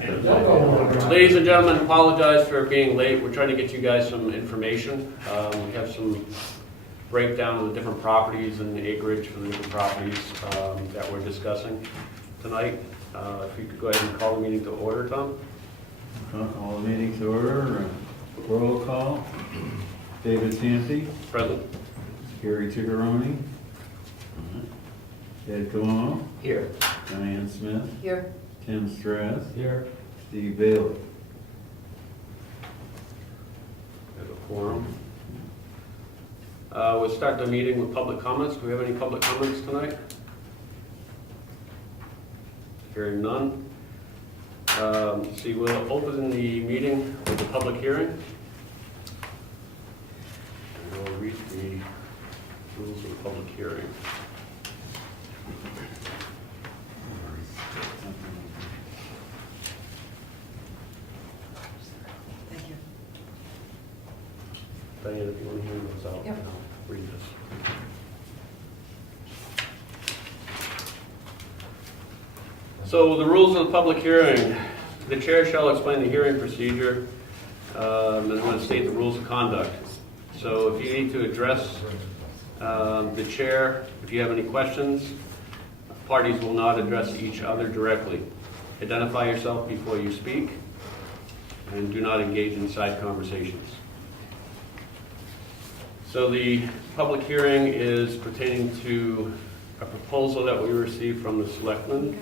Ladies and gentlemen, apologize for being late. We're trying to get you guys some information. We have some breakdown of the different properties and the acreage for the different properties that we're discussing tonight. If you could go ahead and call the meeting to order, Tom. I'll call the meeting to order. Roll call. David Champy. Present. Geary Ciccarone. Ed Comeau. Here. Dianne Smith. Here. Tim Straz. Here. Steve Beeler. There's a quorum. We'll start the meeting with public comments. Do we have any public comments tonight? Hearing none. See, we'll open the meeting with the public hearing. And we'll read the rules of the public hearing. Thank you. Diane, if you want to hand those out, Yep. I'll read this. So the rules of the public hearing. The chair shall explain the hearing procedure and I'm going to state the rules of conduct. So if you need to address the chair, if you have any questions, parties will not address each other directly. Identify yourself before you speak and do not engage in side conversations. So the public hearing is pertaining to a proposal that we received from the selectmen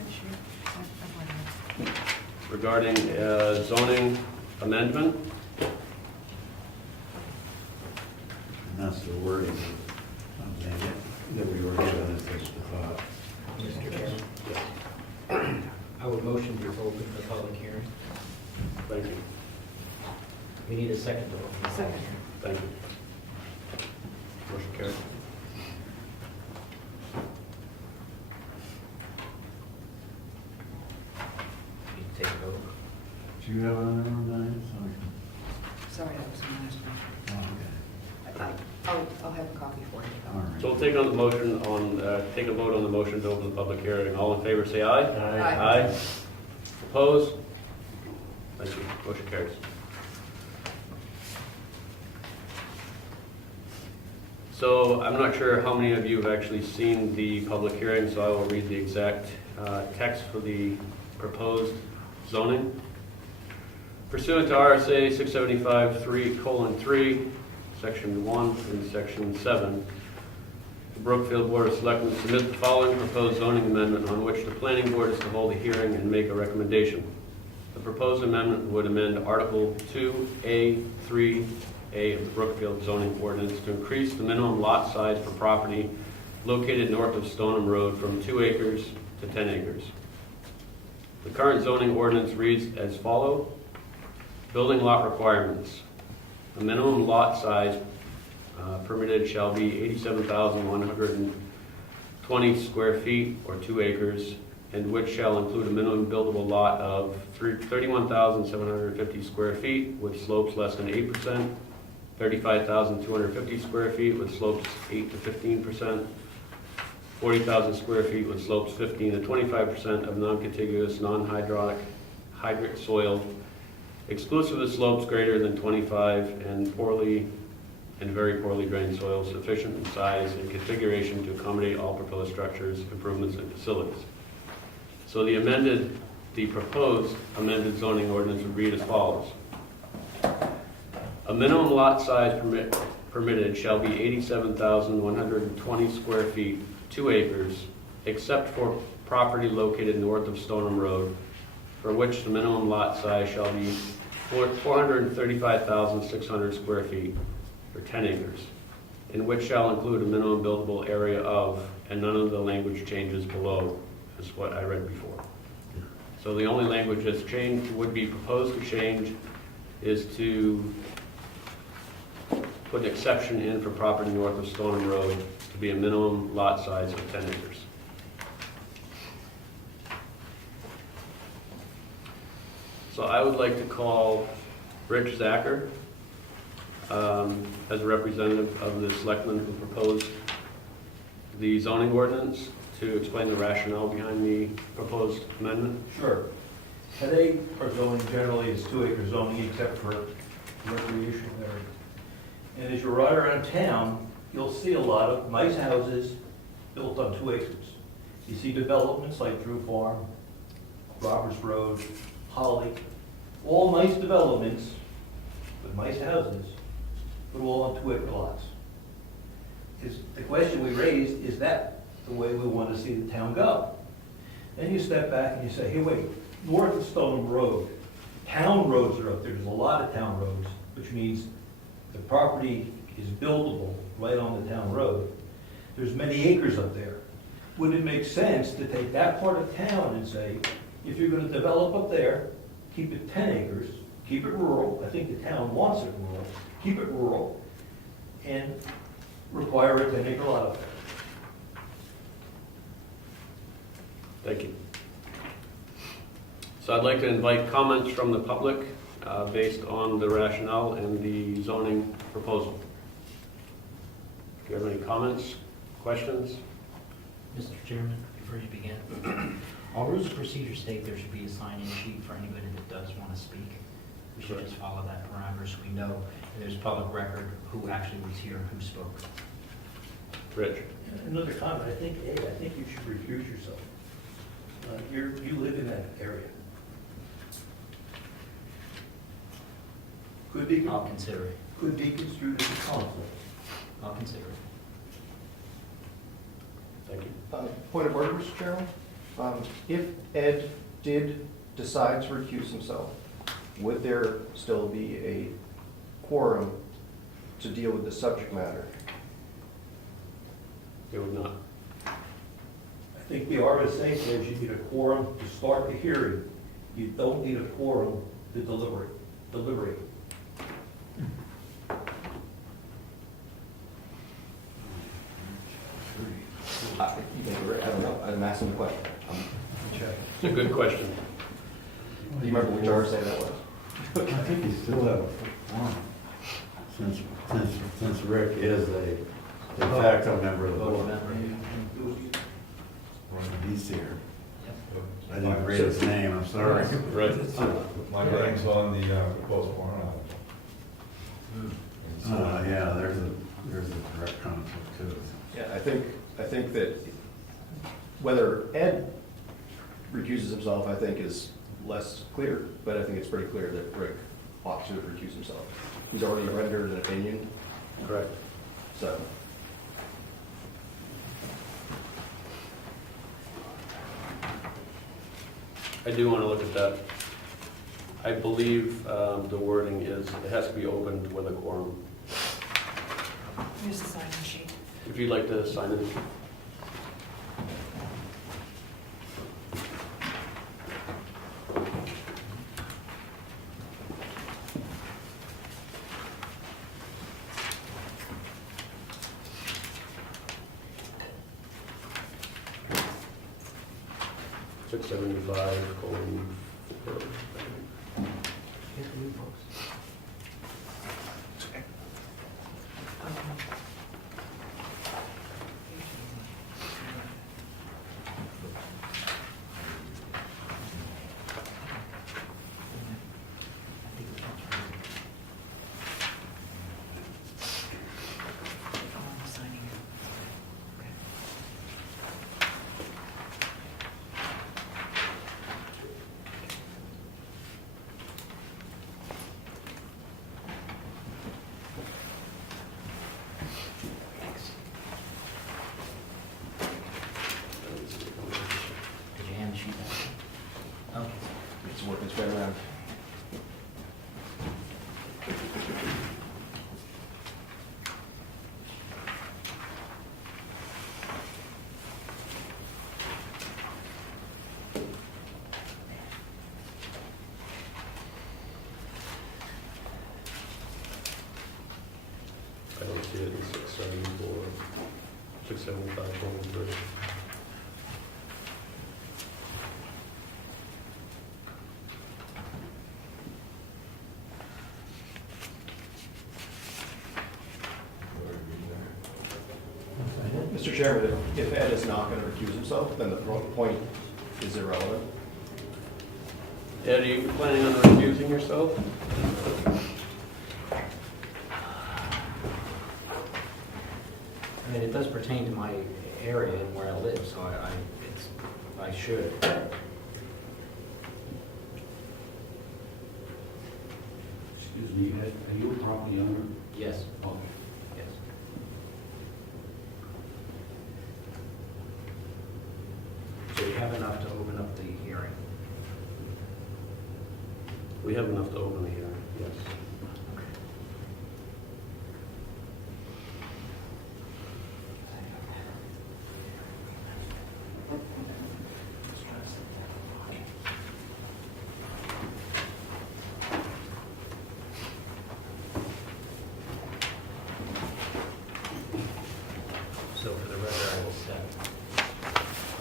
regarding a zoning amendment. And that's the wording of that we were given as the thought. Mr. Chairman, I would motion to open the public hearing. Thank you. We need a second to open the public Second. hearing. Thank you. Motion carried. Need to take a vote. Do you have another one, Diane? Sorry, that was my last one. Sorry. I'll have a copy for you. All right. So we'll take on the motion on, take a vote on the motion to open the public hearing. All in favor, say aye. Aye. Aye. Opposed? Thank you. Motion carries. So I'm not sure how many of you have actually seen the public hearing, so I will read the exact text for the proposed zoning. Pursuant to RSA 675(3)(3), Section 1 and Section 7, the Brookfield Board of Selectmen submit the following proposed zoning amendment on which the Planning Board is to hold a hearing and make a recommendation. The proposed amendment would amend Article 2A.3A of the Brookfield zoning ordinance to increase the minimum lot size for property located north of Stoneham Road from 2 acres to 10 acres. The current zoning ordinance reads as follows. Building lot requirements. The minimum lot size permitted shall be 87,120 square feet or 2 acres, and which shall include a minimum buildable lot of 31,750 square feet with slopes less than 8%, 35,250 square feet with slopes 8 to 15%, 40,000 square feet with slopes 15 to 25% of non-contiguous, non-hydraulic, hydric soil, exclusive of slopes greater than 25 and very poorly drained soil, sufficient in size and configuration to accommodate all proposed structures, improvements, and facilities. So the proposed amended zoning ordinance would read as follows. A minimum lot size permitted shall be 87,120 square feet, 2 acres, except for property located north of Stoneham Road, for which the minimum lot size shall be 435,600 square feet, or 10 acres, in which shall include a minimum buildable area of, and none of the language changes below is what I read before. So the only language that's changed, would be proposed to change, is to put an exception in for property north of Stoneham Road to be a minimum lot size of 10 acres. So I would like to call Rich Zacher as a representative of the selectmen who proposed the zoning ordinance to explain the rationale behind the proposed amendment. Sure. Today, our zoning generally is 2-acre zoning except for recreational area. And as you ride around town, you'll see a lot of nice houses built on 2 acres. You see developments like Drew Farm, Roberts Road, Holly, all nice developments with nice houses, but all on 2-acre lots. Is the question we raised, is that the way we want to see the town go? Then you step back and you say, hey, wait, north of Stoneham Road, town roads are up there. There's a lot of town roads, which means the property is buildable right on the town road. There's many acres up there. Would it make sense to take that part of town and say, if you're going to develop up there, keep it 10 acres, keep it rural, I think the town wants it rural, keep it rural, and require a 10-acre lot up there. Thank you. So I'd like to invite comments from the public based on the rationale and the zoning proposal. Do you have any comments, questions? Mr. Chairman, before you begin, all rules of procedure state there should be a sign-in sheet for anybody that does want to speak. We should just follow that parameter so we know there's public record who actually was here and who spoke. Rich? Another comment, I think you should recuse yourself. You live in that area. Could be, I'll consider it. could be construed as a conflict. I'll consider it. Thank you. Point of order, Mr. Chairman. If Ed did decide to recuse himself, would there still be a quorum to deal with the subject matter? It would not. I think the RSA says you need a quorum to start the hearing. You don't need a quorum to deliberate. I don't know. I'm asking the question. It's a good question. Do you remember which RSA that was? I think you still have a forum, since Rick is a de facto member of the board. He's here. I didn't read his name, I'm sorry. Right. My name's on the proposed warrant article. Yeah, there's a direct conflict too. Yeah, I think that whether Ed recuses himself, I think is less clear, but I think it's pretty clear that Rick ought to recuse himself. He's already rendered an opinion, Correct. so. I do want to look at that. I believe the wording is, it has to be opened with a quorum. Here's the sign-in sheet. If you'd like to sign it. (675:4). Signing it. Okay. Did you hand the sheet back? Okay. It's working its way around. I don't see it in 674, 675:3. Mr. Chairman, if Ed is not going to recuse himself, then the point is irrelevant. Ed, are you planning on recusing yourself? I mean, it does pertain to my area and where I live, so I should. Excuse me, are you a property owner? Yes, Okay. yes. So you have enough to open up the hearing? We have enough to open the hearing, yes. So for the record, I will set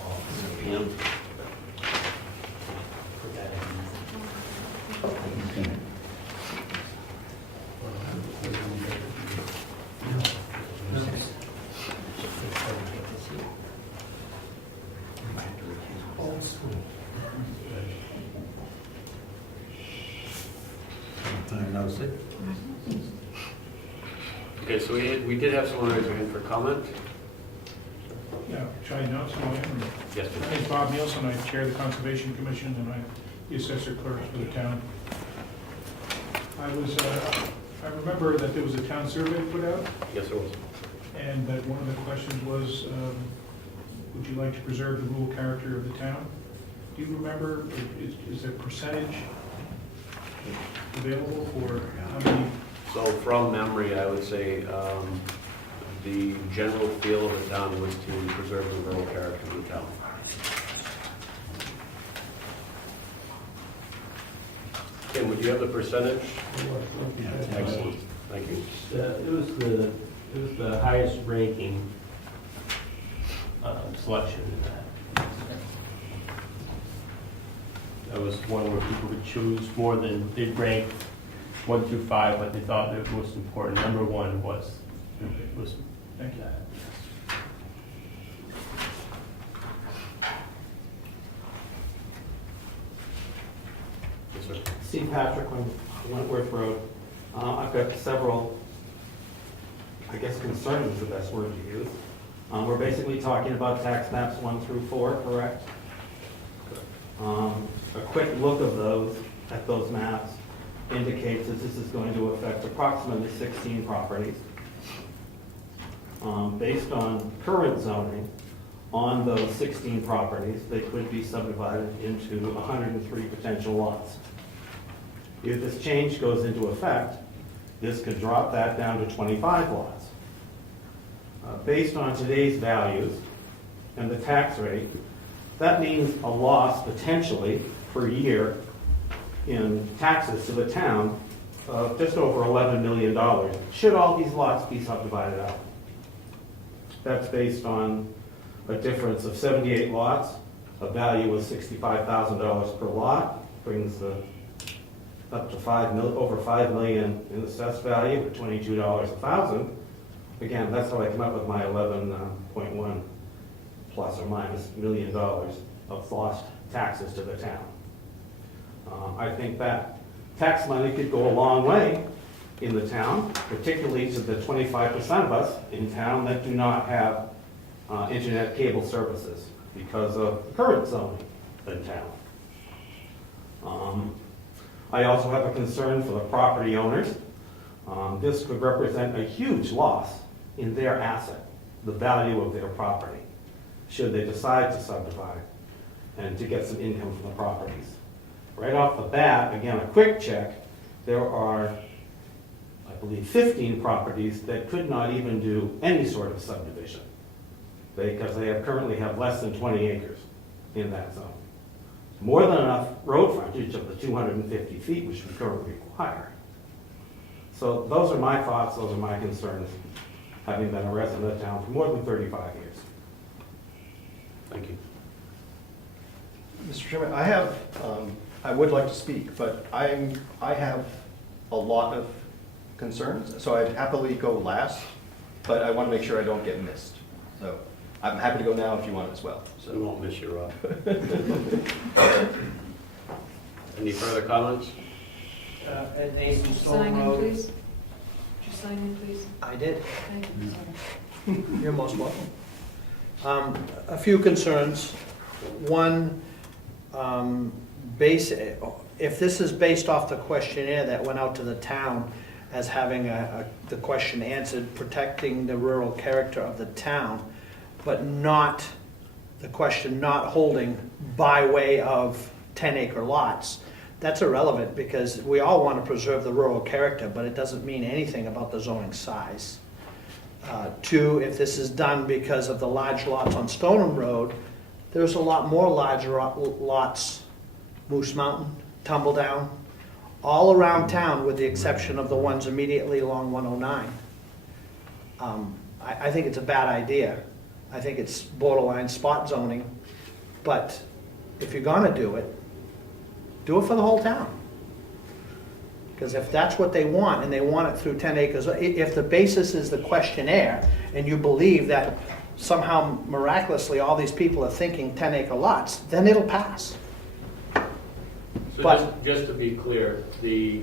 all this. Yep. Put that in. Time no see. Okay, so we did have someone raise their hand for comment. Yeah, Charlie Nelson, I am. Yes, My please. name is Bob Nielsen, I chair the Conservation Commission, and I'm the assessor clerk for the town. I remember that there was a town survey put out, Yes, it was. and that one of the questions was, would you like to preserve the rural character of the town? Do you remember, is a percentage available for how many? So from memory, I would say the general feel of the town was to preserve the rural character of the town. Tim, would you have the percentage? Excellent, thank you. It was the highest ranking selection in that. That was one where people could choose more than, they'd rank 1 through 5, but they thought the most important, number 1 was Thank you. that. Yes, sir. Steve Patrick on Wentworth Road. I've got several, I guess concerns is the best word to use. We're basically talking about tax maps 1 through 4, correct? A quick look of those, at those maps, indicates that this is going to affect approximately 16 properties. Based on current zoning, on those 16 properties, they could be subdivided into 103 potential lots. If this change goes into effect, this could drop that down to 25 lots. Based on today's values and the tax rate, that means a loss potentially per year in taxes to the town of just over $11 million, should all these lots be subdivided out. That's based on a difference of 78 lots, a value of $65,000 per lot, brings the up to over $5 million in assessed value at $22 a thousand. Again, that's how I come up with my 11.1 plus or minus $1 million of lost taxes to the town. I think that tax money could go a long way in the town, particularly to the 25% of us in town that do not have internet cable services because of current zoning in town. I also have a concern for the property owners. This could represent a huge loss in their asset, the value of their property, should they decide to subdivide and to get some income from the properties. Right off the bat, again, a quick check, there are, I believe, 15 properties that could not even do any sort of subdivision because they currently have less than 20 acres in that zone. More than enough road frontage of the 250 feet which we currently require. So those are my thoughts, those are my concerns, having been a resident of town for more than 35 years. Thank you. Mr. Chairman, I would like to speak, but I have a lot of concerns, so I'd happily go last, but I want to make sure I don't get missed. So I'm happy to go now if you want as well. So I won't miss you, Rob. Any further comments? At Nathan Sign Stone in, Road. please. Would you sign in, please? I did. Thank you. You're most welcome. A few concerns. One, if this is based off the questionnaire that went out to the town as having the question answered, protecting the rural character of the town, but not, the question not holding by way of 10-acre lots, that's irrelevant because we all want to preserve the rural character, but it doesn't mean anything about the zoning size. Two, if this is done because of the large lots on Stoneham Road, there's a lot more large lots, Moose Mountain, Tumbledown, all around town with the exception of the ones immediately along 109. I think it's a bad idea. I think it's borderline spot zoning, but if you're gonna do it for the whole town. Because if that's what they want, and they want it through 10 acres, if the basis is the questionnaire, and you believe that somehow miraculously all these people are thinking 10-acre lots, then it'll pass. So But- just to be clear, the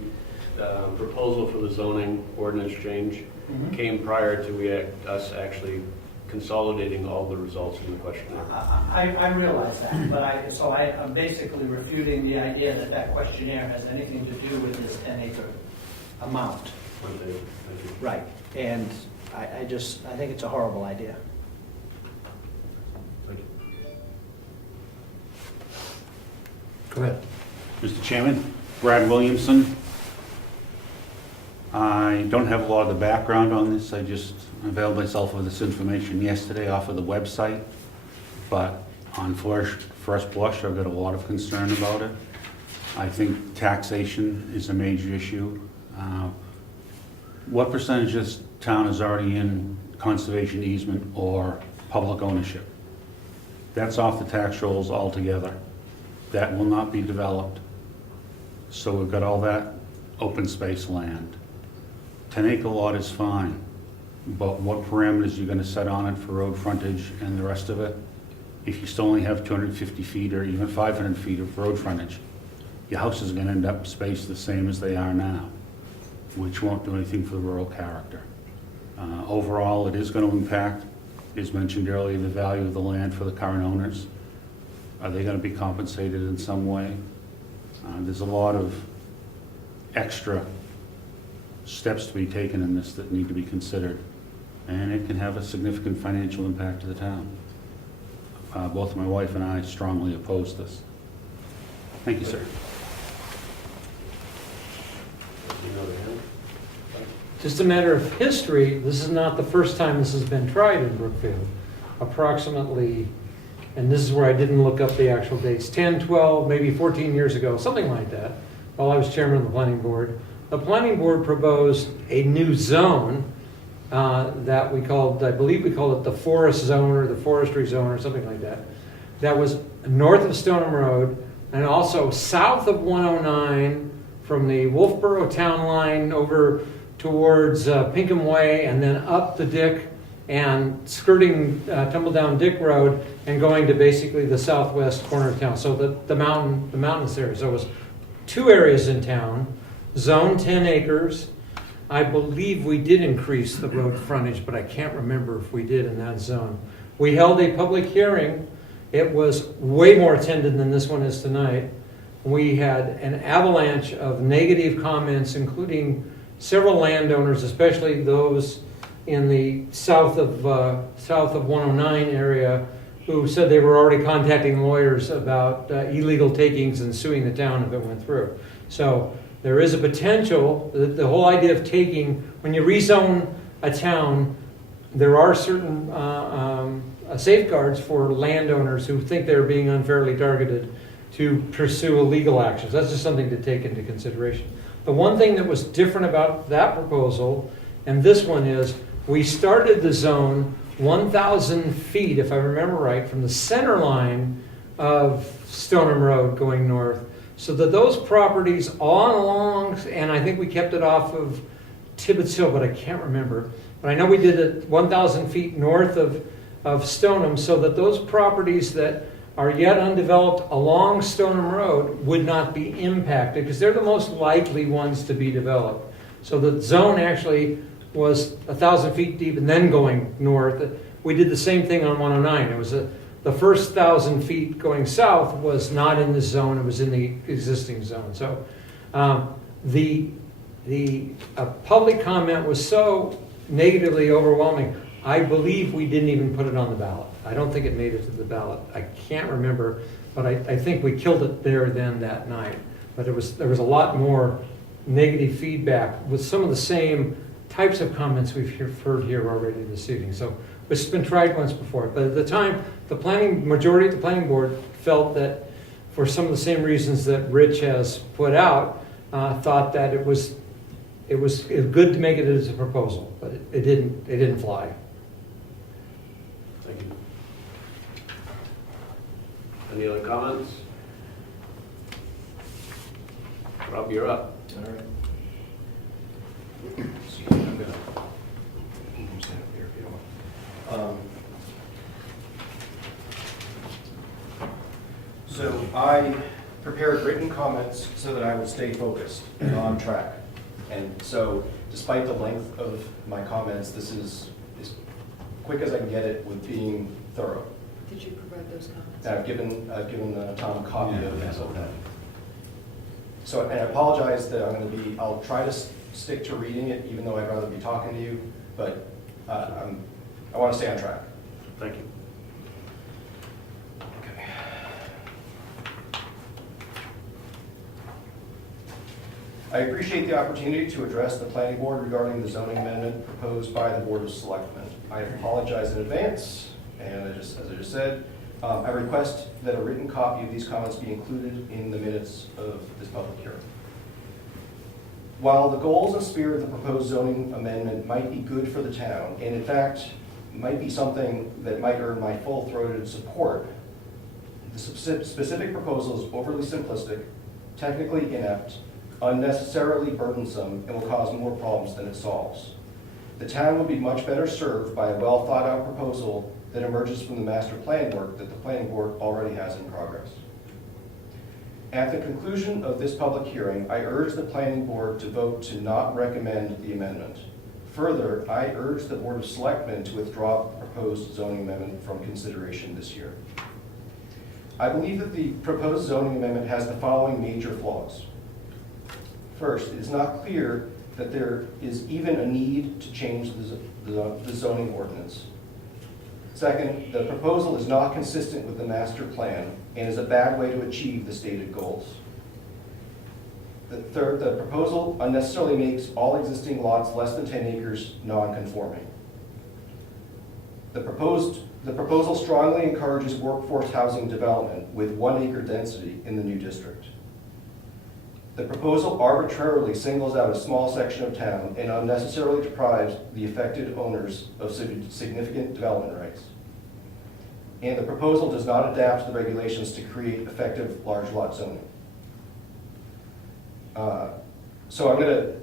proposal for the zoning ordinance change came prior to us actually consolidating all the results in the questionnaire. I realize that, but I'm basically refuting the idea that that questionnaire has anything to do with this 10-acre amount. Thank you. Right, and I think it's a horrible idea. Thank you. Go ahead. Mr. Chairman, Brad Williamson. I don't have a lot of the background on this. I just availed myself of this information yesterday off of the website. But on first blush, I've got a lot of concern about it. I think taxation is a major issue. What percentage of this town is already in conservation easement or public ownership? That's off the tax rolls altogether. That will not be developed. So we've got all that open space land. 10-acre lot is fine, but what parameters you're gonna set on it for road frontage and the rest of it? If you still only have 250 feet or even 500 feet of road frontage, your house is gonna end up spaced the same as they are now, which won't do anything for the rural character. Overall, it is gonna impact, as mentioned earlier, the value of the land for the current owners. Are they gonna be compensated in some way? There's a lot of extra steps to be taken in this that need to be considered, and it can have a significant financial impact to the town. Both my wife and I strongly oppose this. Thank you, sir. Another hand? Just a matter of history, this is not the first time this has been tried in Brookfield. Approximately, and this is where I didn't look up the actual dates, 10, 12, maybe 14 years ago, something like that, while I was chairman of the planning board. The planning board proposed a new zone that we called, I believe we called it the forest zone or the forestry zone or something like that. That was north of Stoneham Road and also south of 109 from the Wolfboro town line over towards Pinkham Way and then up the Dick and skirting Tumbledown Dick Road and going to basically the southwest corner of town. So the mountainous area. So it was two areas in town, zone 10 acres. I believe we did increase the road frontage, but I can't remember if we did in that zone. We held a public hearing. It was way more attended than this one is tonight. We had an avalanche of negative comments, including several landowners, especially those in the south of 109 area, who said they were already contacting lawyers about illegal takings and suing the town if it went through. So there is a potential, the whole idea of taking, when you rezone a town, there are certain safeguards for landowners who think they're being unfairly targeted to pursue illegal actions. That's just something to take into consideration. The one thing that was different about that proposal and this one is we started the zone 1,000 feet, if I remember right, from the center line of Stoneham Road going north, so that those properties all along, and I think we kept it off of Tibbetts Hill, but I can't remember. But I know we did it 1,000 feet north of Stoneham, so that those properties that are yet undeveloped along Stoneham Road would not be impacted, because they're the most likely ones to be developed. So the zone actually was 1,000 feet deep and then going north. We did the same thing on 109. It was the first 1,000 feet going south was not in the zone, it was in the existing zone. So the public comment was so negatively overwhelming, I believe we didn't even put it on the ballot. I don't think it made it to the ballot. I can't remember, but I think we killed it there then that night. But there was a lot more negative feedback with some of the same types of comments we've heard here already this evening. So it's been tried once before, but at the time, the majority of the planning board felt that, for some of the same reasons that Rich has put out, thought that it was good to make it as a proposal, but it didn't fly. Thank you. Any other comments? Rob, you're up. All right. See, I'm gonna stand up here if you don't mind. So I prepared written comments so that I would stay focused and on track. And so despite the length of my comments, this is as quick as I can get it with being thorough. Did you provide those comments? I've given Tom a copy of that. So, and I apologize that I'll try to stick to reading it, even though I'd rather be talking to you, but I want to stay on track. Thank you. Okay. I appreciate the opportunity to address the planning board regarding the zoning amendment proposed by the Board of Selectmen. I apologize in advance, and as I just said, I request that a written copy of these comments be included in the minutes of this public hearing. While the goals and spirit of the proposed zoning amendment might be good for the town, and in fact might be something that might earn my full-throated support, the specific proposal is overly simplistic, technically inept, unnecessarily burdensome, and will cause more problems than it solves. The town will be much better served by a well-thought-out proposal that emerges from the master plan work that the planning board already has in progress. At the conclusion of this public hearing, I urge the planning board to vote to not recommend the amendment. Further, I urge the Board of Selectmen to withdraw the proposed zoning amendment from consideration this year. I believe that the proposed zoning amendment has the following major flaws. First, it is not clear that there is even a need to change the zoning ordinance. Second, the proposal is not consistent with the master plan and is a bad way to achieve the stated goals. Third, the proposal unnecessarily makes all existing lots less than 10 acres non-conforming. The proposal strongly encourages workforce housing development with 1 acre density in the new district. The proposal arbitrarily singles out a small section of town and unnecessarily deprives the affected owners of significant development rights. And the proposal does not adapt to the regulations to create effective large lot zoning. So I'm going to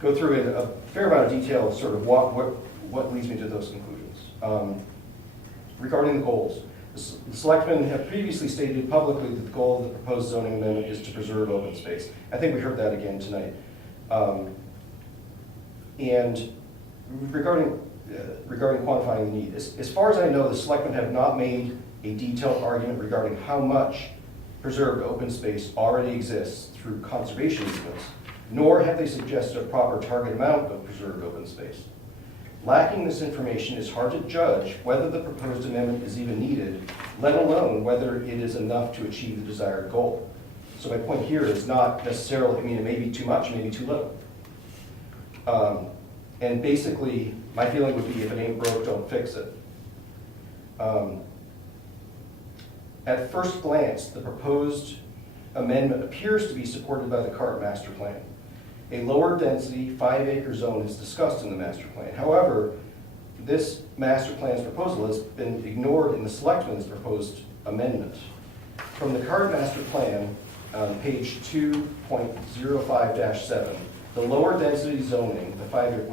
go through in a fair amount of detail sort of what leads me to those conclusions. Regarding the goals, the selectmen have previously stated publicly that the goal of the proposed zoning amendment is to preserve open space. I think we heard that again tonight. And regarding quantifying the need, as far as I know, the selectmen have not made a detailed argument regarding how much preserved open space already exists through conservation easements, nor have they suggested a proper target amount of preserved open space. Lacking this information, it's hard to judge whether the proposed amendment is even needed, let alone whether it is enough to achieve the desired goal. So my point here is not necessarily, I mean, it may be too much, it may be too little. And basically, my feeling would be if it ain't broke, don't fix it. At first glance, the proposed amendment appears to be supported by the current master plan. A lower density 5 acre zone is discussed in the master plan. However, this master plan's proposal has been ignored in the selectmen's proposed amendment. From the current master plan, on page 2.05-7, the lower density zoning, with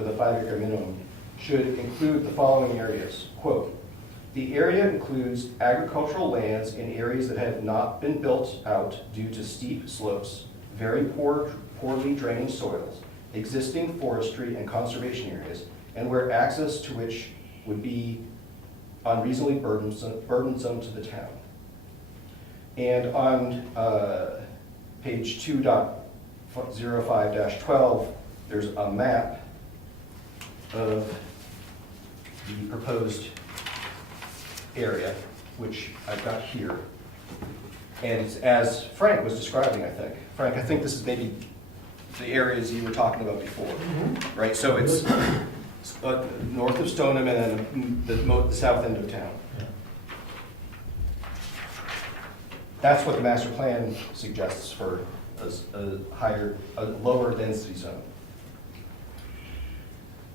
a 5 acre minimum, should include the following areas. Quote, The area includes agricultural lands in areas that have not been built out due to steep slopes, very poorly drained soils, existing forestry and conservation areas, and where access to which would be unreasonably burdensome to the town. And on page 2.05-12, there's a map of the proposed area, which I've got here. And it's as Frank was describing, I think. Frank, I think this is maybe the areas you were talking about before, right? So it's north of Stoneham and then the south end of town. That's what the master plan suggests for a lower density zone.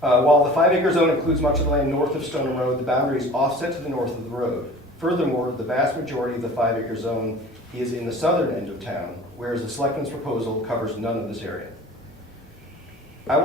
While the 5-acre zone includes much of the land north of Stoneham Road, the boundary is offset to the north of the road. Furthermore, the vast majority of the 5-acre zone is in the southern end of town, whereas the selectmen's proposal covers none of this area. I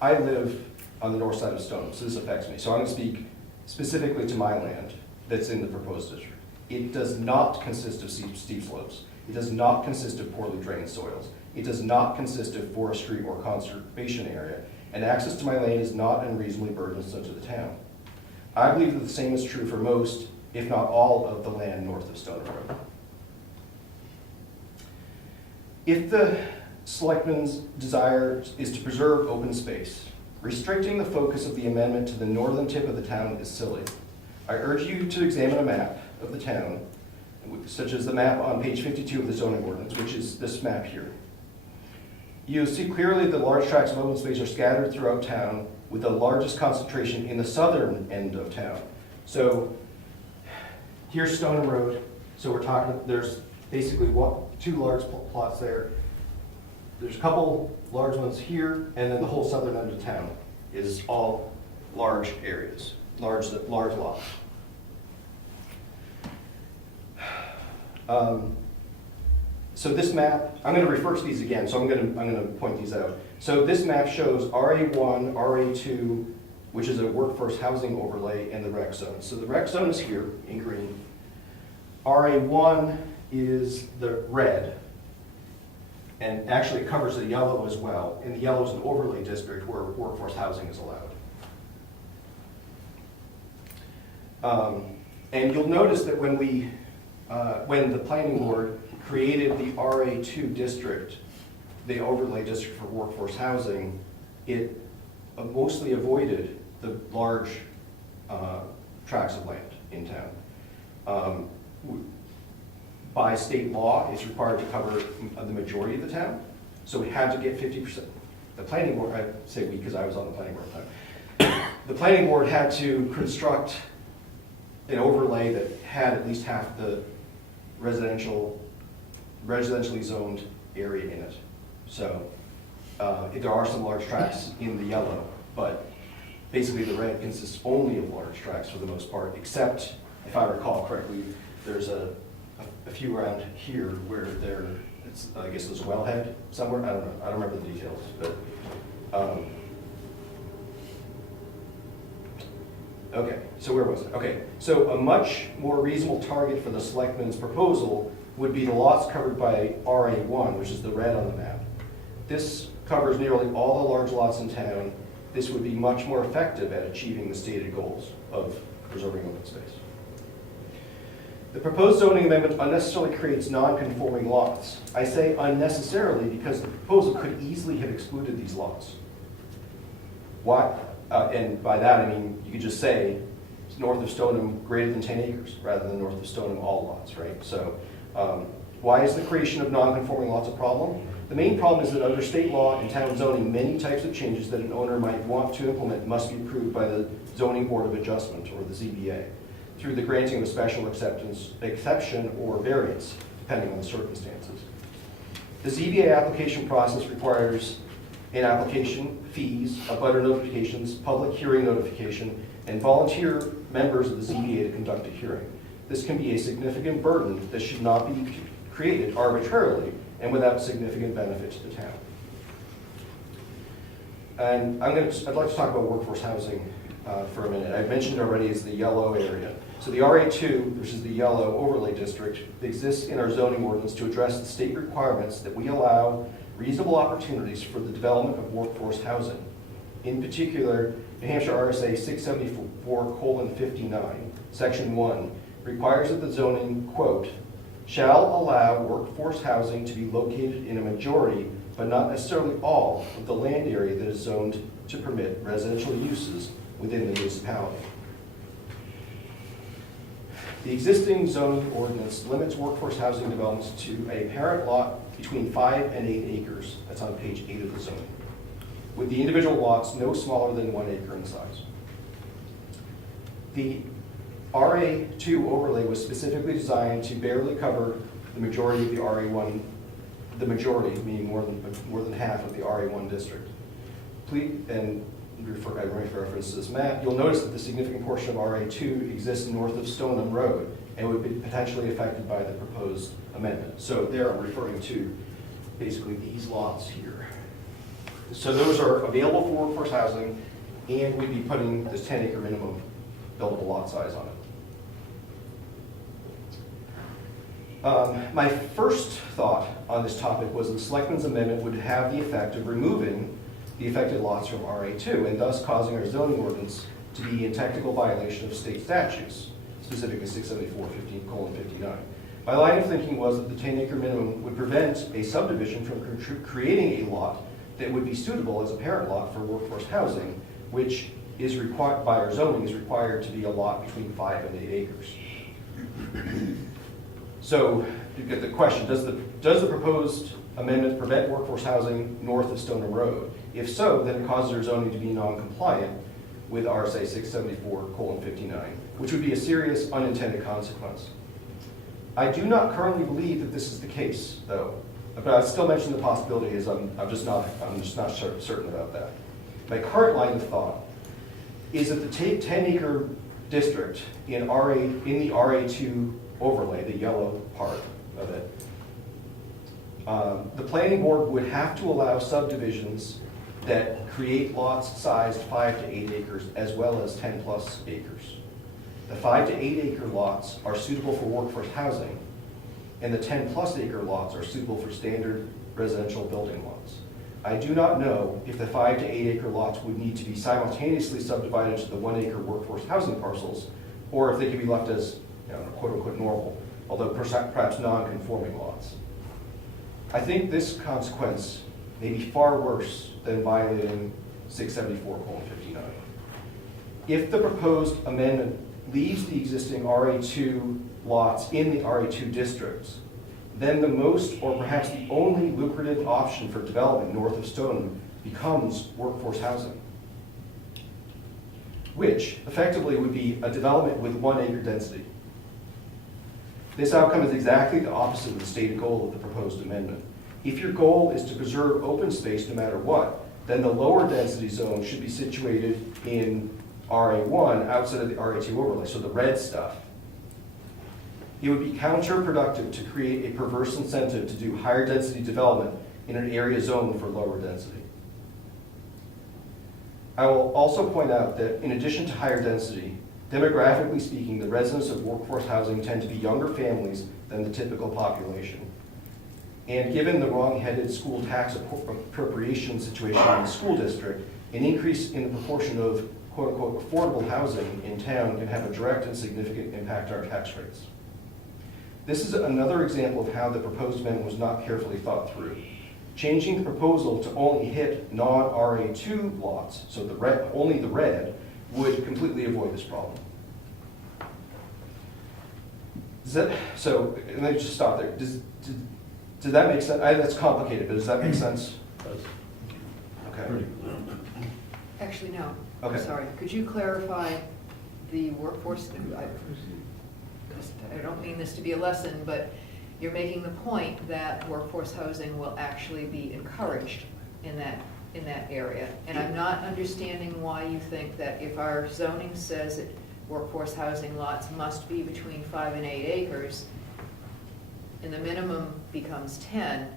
live on the north side of Stoneham, so this affects me. So I'm going to speak specifically to my land that's in the proposed district. It does not consist of steep slopes. It does not consist of poorly drained soils. It does not consist of forestry or conservation area, and access to my land is not unreasonably burdensome to the town. I believe that the same is true for most, if not all, of the land north of Stoneham Road. If the selectmen's desire is to preserve open space, restricting the focus of the amendment to the northern tip of the town is silly. I urge you to examine a map of the town, such as the map on page 52 of the zoning ordinance, which is this map here. You'll see clearly that large tracts of open space are scattered throughout town, with the largest concentration in the southern end of town. So here's Stoneham Road. So we're talking, there's basically two large plots there. There's a couple large ones here, and then the whole southern end of town is all large areas, large lots. So this map, I'm going to refer to these again, so I'm going to point these out. So this map shows RA1, RA2, which is a workforce housing overlay, and the rec zone. So the rec zone is here in green. RA1 is the red, and actually it covers the yellow as well. And the yellow is an overlay district where workforce housing is allowed. And you'll notice that when the planning board created the RA2 district, the overlay district for workforce housing, it mostly avoided the large tracts of land in town. By state law, it's required to cover the majority of the town, so we had to get 50%. The planning board, I say we because I was on the planning board at the time, the planning board had to construct an overlay that had at least half the residentially zoned area in it. So there are some large tracts in the yellow, but basically the red consists only of large tracts for the most part, except, if I recall correctly, there's a few around here where it's, I guess there's a wellhead somewhere, I don't know, I don't remember the details, but okay, so where was it? Okay, so a much more reasonable target for the selectmen's proposal would be the lots covered by RA1, which is the red on the map. This covers nearly all the large lots in town. This would be much more effective at achieving the stated goals of preserving open space. The proposed zoning amendment unnecessarily creates non-conforming lots. I say unnecessarily because the proposal could easily have excluded these lots. Why? And by that I mean you could just say it's north of Stoneham greater than 10 acres rather than north of Stoneham all lots, right? So why is the creation of non-conforming lots a problem? The main problem is that under state law and town zoning, many types of changes that an owner might want to implement must be approved by the Zoning Board of Adjustment, or the ZBA, through the granting of a special exception or variance, depending on the circumstances. The ZBA application process requires an application, fees, abutter notifications, public hearing notification, and volunteer members of the ZBA to conduct a hearing. This can be a significant burden that should not be created arbitrarily and without significant benefit to the town. And I'd like to talk about workforce housing for a minute. I mentioned already is the yellow area. So the RA2, which is the yellow overlay district, exists in our zoning ordinance to address the state requirements that we allow reasonable opportunities for the development of workforce housing. In particular, New Hampshire RSA 674:59, Section 1, requires that the zoning, quote, shall allow workforce housing to be located in a majority, but not necessarily all, of the land area that is zoned to permit residential uses within the municipality. The existing zoning ordinance limits workforce housing developments to a parent lot between 5 and 8 acres. That's on page 8 of the zoning, with the individual lots no smaller than 1 acre in size. The RA2 overlay was specifically designed to barely cover the majority of the RA1, the majority meaning more than half of the RA1 district. Please, and I reference this map, you'll notice that the significant portion of RA2 exists north of Stoneham Road and would be potentially affected by the proposed amendment. So there I'm referring to basically these lots here. So those are available for workforce housing, and we'd be putting this 10-acre minimum buildable lot size on it. My first thought on this topic was the Selectmen's amendment would have the effect of removing the affected lots from RA2 and thus causing our zoning ordinance to be in technical violation of state statutes, specifically 674:15:59. My line of thinking was that the 10-acre minimum would prevent a subdivision from creating a lot that would be suitable as a parent lot for workforce housing, which is required by our zoning is required to be a lot between 5 and 8 acres. So you get the question, does the proposed amendment prevent workforce housing north of Stoneham Road? If so, then it causes our zoning to be non-compliant with RSA 674:59, which would be a serious unintended consequence. I do not currently believe that this is the case, though, but I still mention the possibility as I'm just not certain about that. My current line of thought is that the 10-acre district in the RA2 overlay, the yellow part of it, the planning board would have to allow subdivisions that create lots sized 5 to 8 acres as well as 10 plus acres. The 5 to 8 acre lots are suitable for workforce housing, and the 10 plus acre lots are suitable for standard residential building lots. I do not know if the 5 to 8 acre lots would need to be simultaneously subdivided to the 1 acre workforce housing parcels, or if they could be left as, quote unquote normal, although perhaps non-conforming lots. I think this consequence may be far worse than violating 674:59. If the proposed amendment leaves the existing RA2 lots in the RA2 districts, then the most or perhaps the only lucrative option for development north of Stoneham becomes workforce housing, which effectively would be a development with 1 acre density. This outcome is exactly the opposite of the stated goal of the proposed amendment. If your goal is to preserve open space no matter what, then the lower density zone should be situated in RA1 outside of the RA2 overlay, so the red stuff. It would be counterproductive to create a perverse incentive to do higher density development in an area zoned for lower density. I will also point out that in addition to higher density, demographically speaking, the residents of workforce housing tend to be younger families than the typical population. And given the wrong-headed school tax appropriation situation in the school district, an increase in the proportion of quote-unquote affordable housing in town can have a direct and significant impact on our tax rates. This is another example of how the proposed amendment was not carefully thought through. Changing the proposal to only hit non-RA2 lots, so only the red, would completely avoid this problem. Let me just stop there. Does that make sense? That's complicated, but does that make sense? Okay. Actually, no. Okay. I'm sorry. Could you clarify the workforce? I don't mean this to be a lesson, but you're making the point that workforce housing will actually be encouraged in that area. And I'm not understanding why you think that if our zoning says that workforce housing lots must be between 5 and 8 acres, and the minimum becomes 10,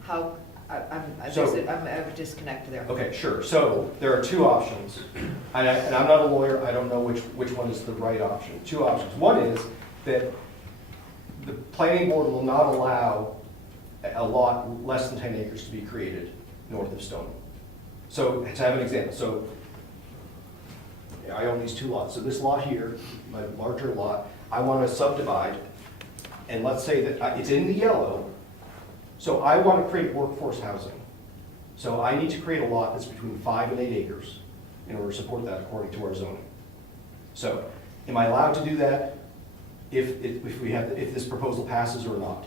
how I have a disconnect there. Okay, sure. So there are two options. And I'm not a lawyer, I don't know which one is the right option. Two options. One is that the planning board will not allow a lot less than 10 acres to be created north of Stone. So to have an example, so I own these two lots. So this lot here, my larger lot, I want to subdivide, and let's say that it's in the yellow, so I want to create workforce housing. So I need to create a lot that's between 5 and 8 acres in order to support that according to our zoning. So am I allowed to do that if this proposal passes or not?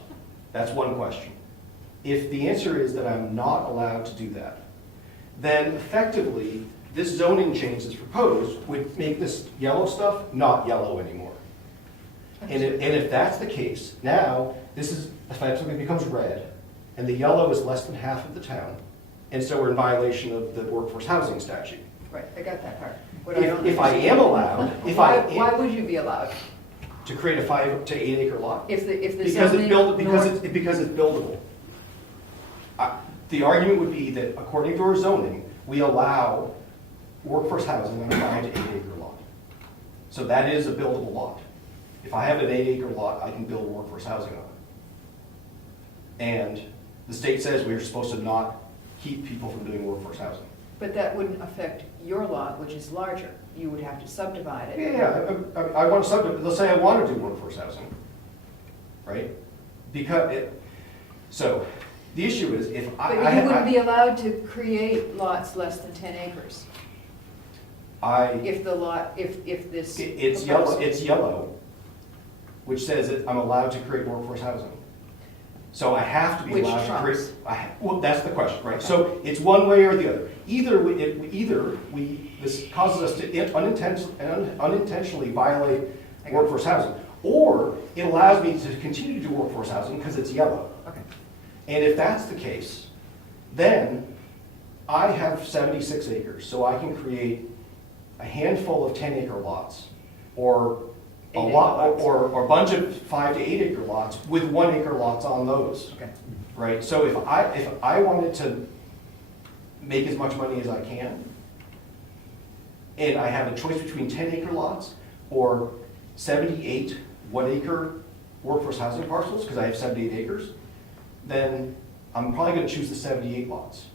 That's one question. If the answer is that I'm not allowed to do that, then effectively this zoning change that's proposed would make this yellow stuff not yellow anymore. And if that's the case, now this is effectively becomes red, and the yellow is less than half of the town, and so we're in violation of the workforce housing statute. Right, I got that part. If I am allowed, Why would you be allowed? to create a 5 to 8 acre lot, If the because zoning it's buildable. The argument would be that according to our zoning, we allow workforce housing on a 5 to 8 acre lot. So that is a buildable lot. If I have an 8 acre lot, I can build workforce housing on it. And the state says we're supposed to not keep people from doing workforce housing. But that wouldn't affect your lot, which is larger. You would have to subdivide it. I want to subdivide, let's say I want to do workforce housing, right? So the issue is if But you wouldn't be allowed to create lots less than 10 acres. If the lot, if this. It's yellow, which says that I'm allowed to create workforce housing. So I have to be Which allowed to create. trumps? Well, that's the question, right? So it's one way or the other. This causes us to unintentionally violate workforce housing, or it allows me to continue to do workforce housing because it's yellow. Okay. And if that's the case, then I have 76 acres, so I can create a handful of 10 acre lots, or a 8 acre lot, lots. or a bunch of 5 to 8 acre lots with 1 acre lots on those. Okay. Right, so if I wanted to make as much money as I can, and I have a choice between 10 acre lots or 78 1 acre workforce housing parcels, because I have 78 acres, then I'm probably going to choose the 78 lots.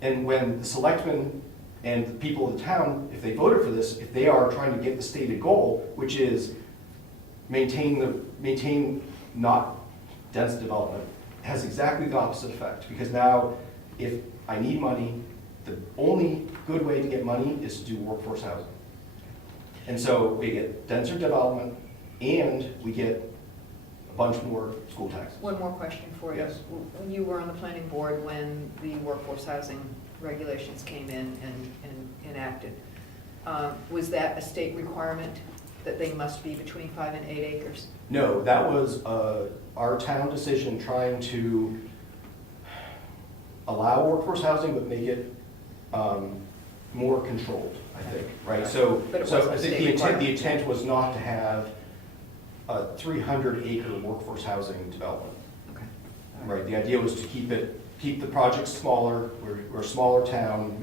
And when the selectmen and the people of the town, if they voted for this, if they are trying to get the stated goal, which is maintain not dense development, it has exactly the opposite effect. Because now, if I need money, the only good way to get money is to do workforce housing. And so we get denser development, and we get a bunch more school taxes. One more question for you. Yes. When you were on the planning board when the workforce housing regulations came in and enacted, was that a state requirement that they must be between 5 and 8 acres? No, that was our town decision trying to allow workforce housing, but make it more controlled, I think, right? So But it I wasn't a think state requirement. the intent was not to have a 300 acre workforce housing development, Okay. right? The idea was to keep the projects smaller. We're a smaller town,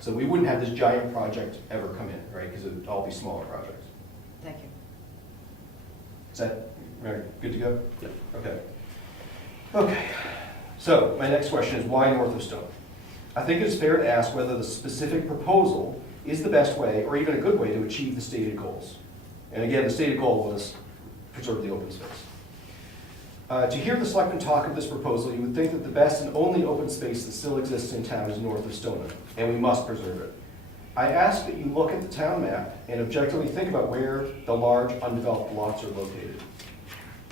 so we wouldn't have this giant project ever come in, right? Because it would all be smaller projects. Thank you. Is that good to go? Yep. Okay. Okay. So my next question is, why north of Stone? I think it's fair to ask whether the specific proposal is the best way, or even a good way, to achieve the stated goals. And again, the stated goal was preserve the open space. To hear the selectmen talk of this proposal, you would think that the best and only open space that still exists in town is north of Stoneham, and we must preserve it. I ask that you look at the town map and objectively think about where the large undeveloped lots are located.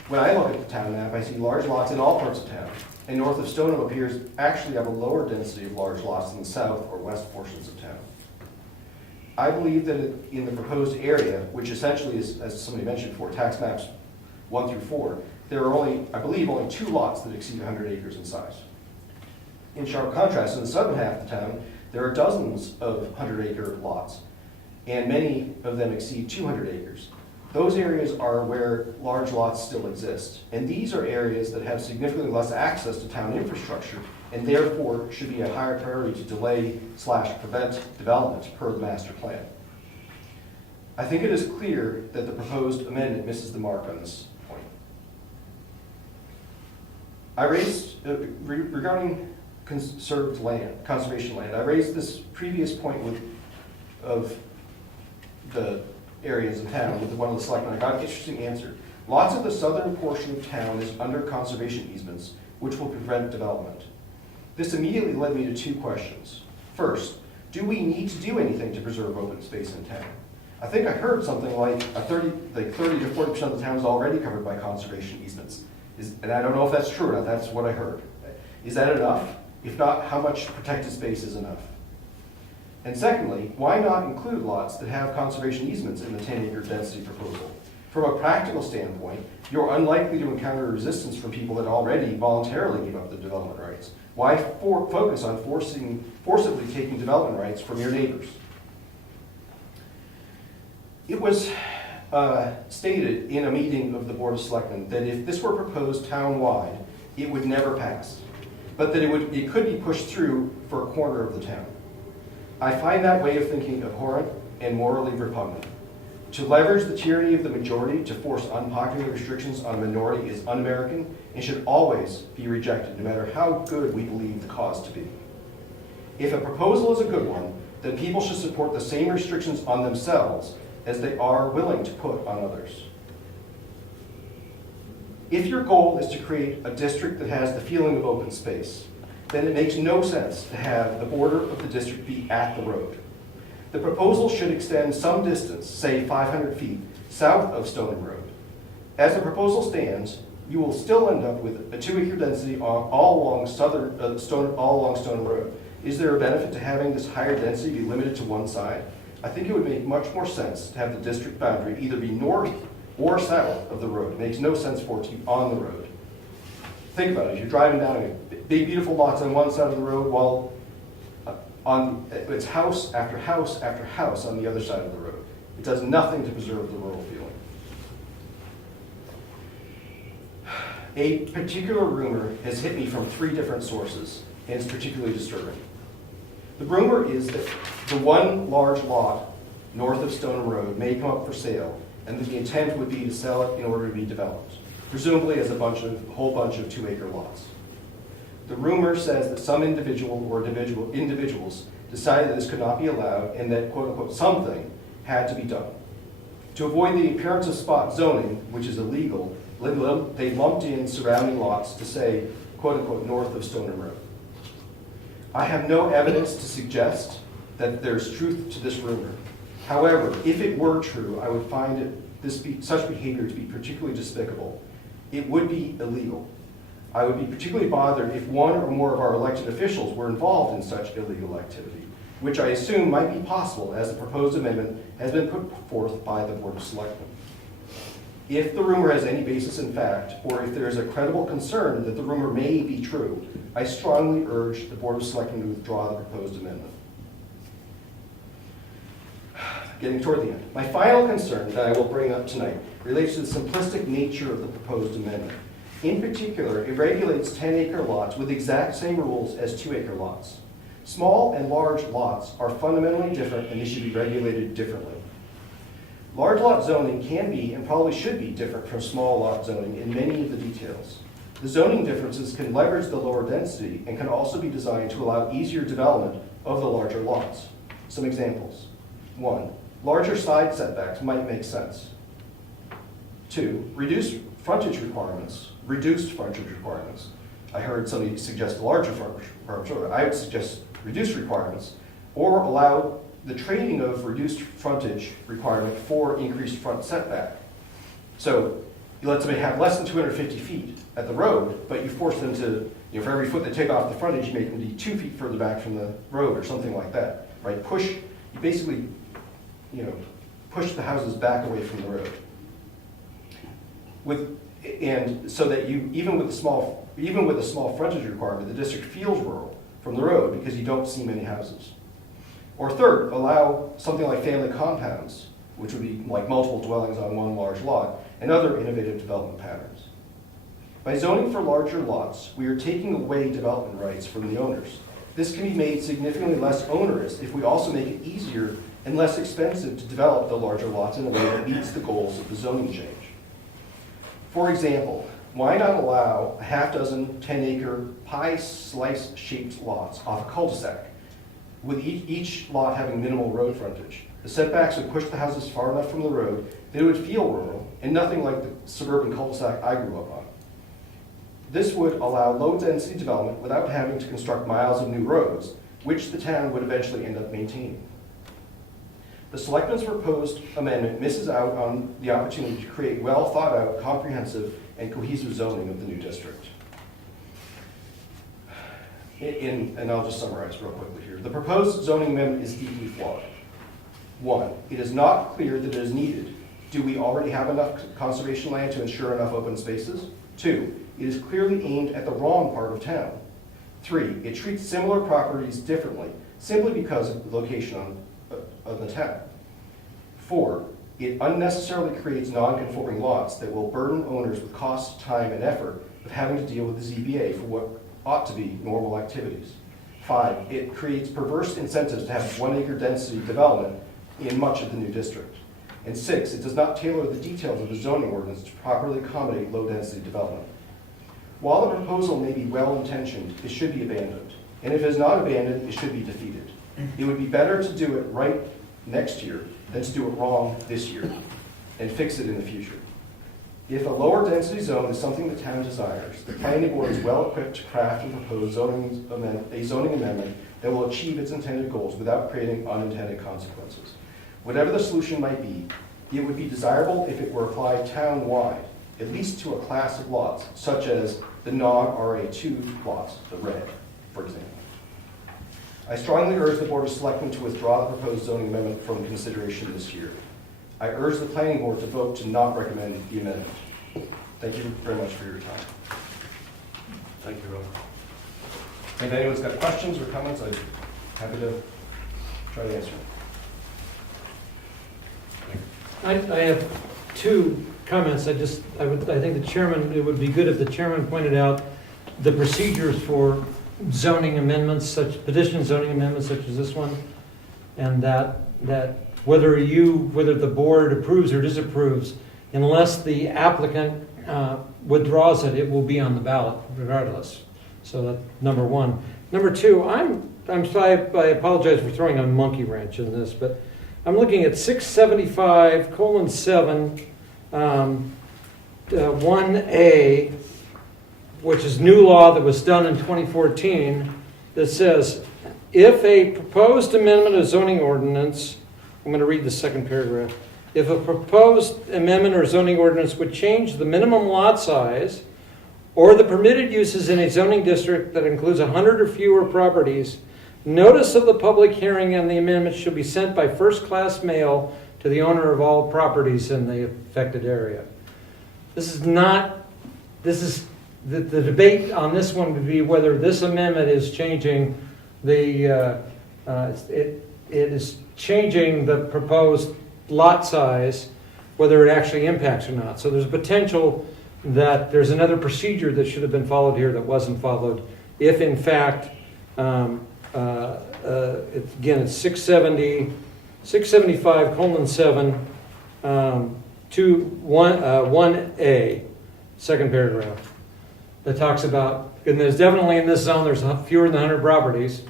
When I look at the town map, I see large lots in all parts of town, and north of Stoneham appears actually to have a lower density of large lots in the south or west portions of town. I believe that in the proposed area, which essentially is, as somebody mentioned before, tax maps 1 through 4, there are only 2 lots that exceed 100 acres in size. In sharp contrast, in the southern half of the town, there are dozens of 100 acre lots, and many of them exceed 200 acres. Those areas are where large lots still exist. And these are areas that have significantly less access to town infrastructure and therefore should be a higher priority to delay/prevent development per the master plan. I think it is clear that the proposed amendment misses the mark on this point. I raised, regarding conserved land, conservation land, I raised this previous point of the areas in town with one of the selectmen. I got an interesting answer. Lots of the southern portion of town is under conservation easements, which will prevent development. This immediately led me to two questions. First, do we need to do anything to preserve open space in town? I think I heard something like 30 to 40% of the town is already covered by conservation easements. And I don't know if that's true or not, that's what I heard. Is that enough? If not, how much protected space is enough? And secondly, why not include lots that have conservation easements in the 10-acre density proposal? From a practical standpoint, you're unlikely to encounter resistance from people that already voluntarily give up the development rights. Why focus on forcibly taking development rights from your neighbors? It was stated in a meeting of the Board of Selectmen that if this were proposed town-wide, it would never pass, but that it could be pushed through for a corner of the town. I find that way of thinking abhorrent and morally repugnant. To leverage the tyranny of the majority to force unpopular restrictions on a minority is un-American and should always be rejected, no matter how good we believe the cause to be. If a proposal is a good one, then people should support the same restrictions on themselves as they are willing to put on others. If your goal is to create a district that has the feeling of open space, then it makes no sense to have the border of the district be at the road. The proposal should extend some distance, say 500 feet, south of Stoneham Road. As the proposal stands, you will still end up with a 2-acre density all along Stoneham Road. Is there a benefit to having this higher density be limited to one side? I think it would make much more sense to have the district boundary either be north or south of the road. It makes no sense for it to be on the road. Think about it. If you're driving down a big, beautiful lots on one side of the road, while it's house after house after house on the other side of the road. It does nothing to preserve the rural feeling. A particular rumor has hit me from 3 different sources, and it's particularly disturbing. The rumor is that the one large lot north of Stoneham Road may come up for sale, and that the intent would be to sell it in order to be developed, presumably as a whole bunch of 2-acre lots. The rumor says that some individual or individuals decided that this could not be allowed and that, quote unquote, something had to be done. To avoid the appearance of spot zoning, which is illegal, they lumped in surrounding lots to say, quote unquote, north of Stoneham Road. I have no evidence to suggest that there's truth to this rumor. However, if it were true, I would find such behavior to be particularly despicable. It would be illegal. I would be particularly bothered if one or more of our elected officials were involved in such illegal activity, which I assume might be possible as the proposed amendment has been put forth by the Board of Selectmen. If the rumor has any basis in fact, or if there is a credible concern that the rumor may be true, I strongly urge the Board of Selectmen to withdraw the proposed amendment. Getting toward the end. My final concern that I will bring up tonight relates to the simplistic nature of the proposed amendment. In particular, it regulates 10-acre lots with the exact same rules as 2-acre lots. Small and large lots are fundamentally different and they should be regulated differently. Large lot zoning can be and probably should be different from small lot zoning in many of the details. The zoning differences can leverage the lower density and can also be designed to allow easier development of the larger lots. Some examples. 1, larger side setbacks might make sense. 2, reduced frontage requirements. I heard somebody suggest larger frontage requirements. I would suggest reduced requirements, or allow the trading of reduced frontage requirement for increased front setback. So you let somebody have less than 250 feet at the road, but you force them to, for every foot they take off the frontage, you make them be 2 feet further back from the road or something like that, right? You basically, push the houses back away from the road. And so that even with a small frontage requirement, the district feels rural from the road because you don't see many houses. Or third, allow something like family compounds which would be like multiple dwellings on one large lot, and other innovative development patterns. By zoning for larger lots, we are taking away development rights from the owners. This can be made significantly less onerous if we also make it easier and less expensive to develop the larger lots in a way that meets the goals of the zoning change. For example, why not allow a half dozen 10-acre pie slice shaped lots off a cul-de-sac, with each lot having minimal road frontage? The setbacks would push the houses far enough from the road that it would feel rural and nothing like the suburban cul-de-sac I grew up on. This would allow low-density development without having to construct miles of new roads, which the town would eventually end up maintaining. The Selectmen's proposed amendment misses out on the opportunity to create well-thought-out, comprehensive, and cohesive zoning of the new district. And I'll just summarize real quickly here. The proposed zoning amendment is deeply flawed. 1, it is not clear that it is needed. Do we already have enough conservation land to ensure enough open spaces? 2, it is clearly aimed at the wrong part of town. 3, it treats similar properties differently, simply because of the location of the town. 4, it unnecessarily creates non-conforming lots that will burden owners with cost, time, and effort of having to deal with the ZBA for what ought to be normal activities. 5, it creates perverse incentives to have 1-acre density development in much of the new district. And 6, it does not tailor the details of the zoning ordinance to properly accommodate low-density development. While the proposal may be well-intentioned, it should be abandoned. And if it is not abandoned, it should be defeated. It would be better to do it right next year than to do it wrong this year and fix it in the future. If a lower density zone is something the town desires, the planning board is well equipped to craft and propose a zoning amendment that will achieve its intended goals without creating unintended consequences. Whatever the solution might be, it would be desirable if it were applied town-wide, at least to a class of lots, such as the non-RA2 lots, the red, for example. I strongly urge the Board of Selectmen to withdraw the proposed zoning amendment from consideration this year. I urge the Planning Board to vote to not recommend the amendment. Thank you very much for your time. Thank you, Rob. If anyone's got questions or comments, I'm happy to try to answer them. I have 2 comments. I think the chairman, it would be good if the chairman pointed out the procedures for zoning amendments, petition zoning amendments such as this one, and that whether the board approves or disapproves, unless the applicant withdraws it, it will be on the ballot regardless. So that's number 1. Number 2, I'm sorry, I apologize for throwing a monkey wrench in this, but I'm looking at 675:7, 1A, which is new law that was done in 2014, that says, if a proposed amendment of zoning ordinance, I'm going to read the second paragraph. If a proposed amendment or zoning ordinance would change the minimum lot size or the permitted uses in a zoning district that includes 100 or fewer properties, notice of the public hearing and the amendment should be sent by first-class mail to the owner of all properties in the affected area. The debate on this one would be whether this amendment is changing it is changing the proposed lot size, whether it actually impacts or not. So there's a potential that there's another procedure that should have been followed here that wasn't followed, if in fact, it's 675:7, 1A, second paragraph, that talks about, and there's definitely in this zone, there's fewer than 100 properties,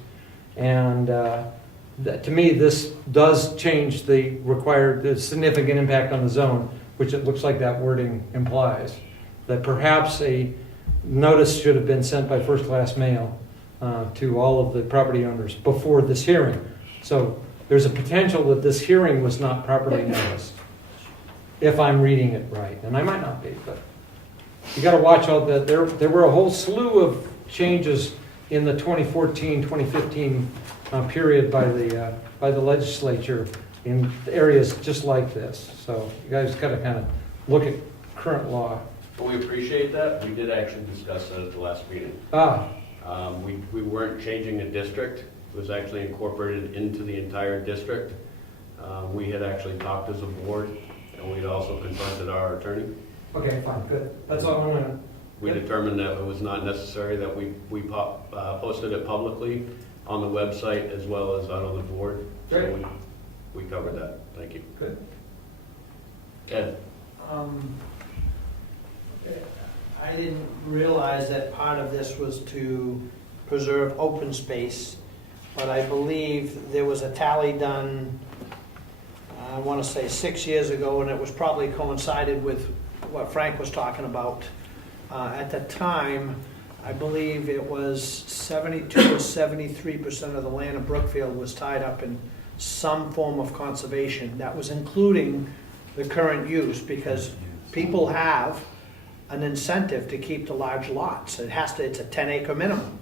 and to me, this does change the significant impact on the zone, which it looks like that wording implies. That perhaps a notice should have been sent by first-class mail to all of the property owners before this hearing. So there's a potential that this hearing was not properly noticed, if I'm reading it right. And I might not be, but you got to watch all that. There were a whole slew of changes in the 2014-2015 period by the legislature in areas just like this. So you guys got to kind of look at current law. But we appreciate that. We did actually discuss that at the last meeting. We weren't changing a district. It was actually incorporated into the entire district. We had actually talked as a board, and we'd also consulted our attorney. Okay, fine, good. That's all I wanted. We determined that it was not necessary that we posted it publicly on the website as well as out on the board. Great. So we covered that. Thank you. Good. Ed? I didn't realize that part of this was to preserve open space, but I believe there was a tally done, I want to say 6 years ago, and it was probably coincided with what Frank was talking about. At the time, I believe it was 72 or 73% of the land of Brookfield was tied up in some form of conservation. That was including the current use, because people have an incentive to keep the large lots. It's a 10-acre minimum.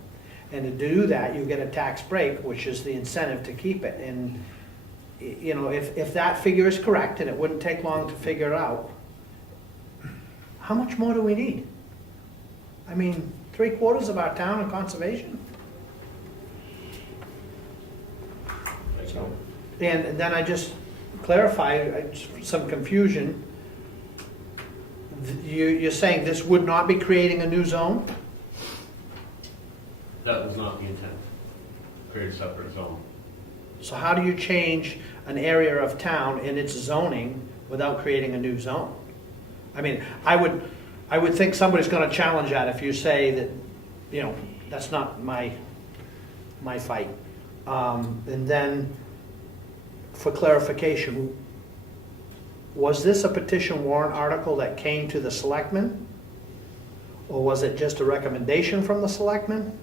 And to do that, you get a tax break, which is the incentive to keep it. And, you know, if that figure is correct, and it wouldn't take long to figure it out, how much more do we need? I mean, 3/4 of our town in conservation? So, and then I just clarify some confusion. You're saying this would not be creating a new zone? That was not the intent. Create a separate zone. So how do you change an area of town in its zoning without creating a new zone? I mean, I would think somebody's gonna challenge that if you say that, you know, that's not my fight. And then, for clarification, was this a petition warrant article that came to the selectmen? Or was it just a recommendation from the selectmen?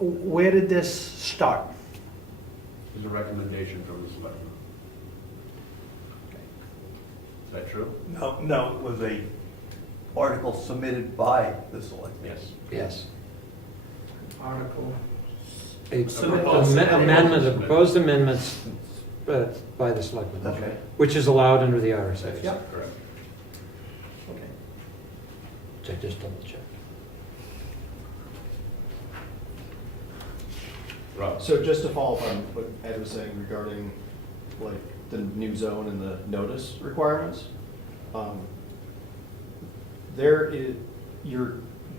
Where did this start? It was a recommendation from the selectmen. Is that true? No, it was a article submitted by the select. Yes. Yes. Article. A proposed amendment, a proposed amendments by the selectmen. Okay. Which is allowed under the RSA. Yep. Correct. Okay. So just double check. Rob? So just to follow up on what Ed was saying regarding like the new zone and the notice requirements,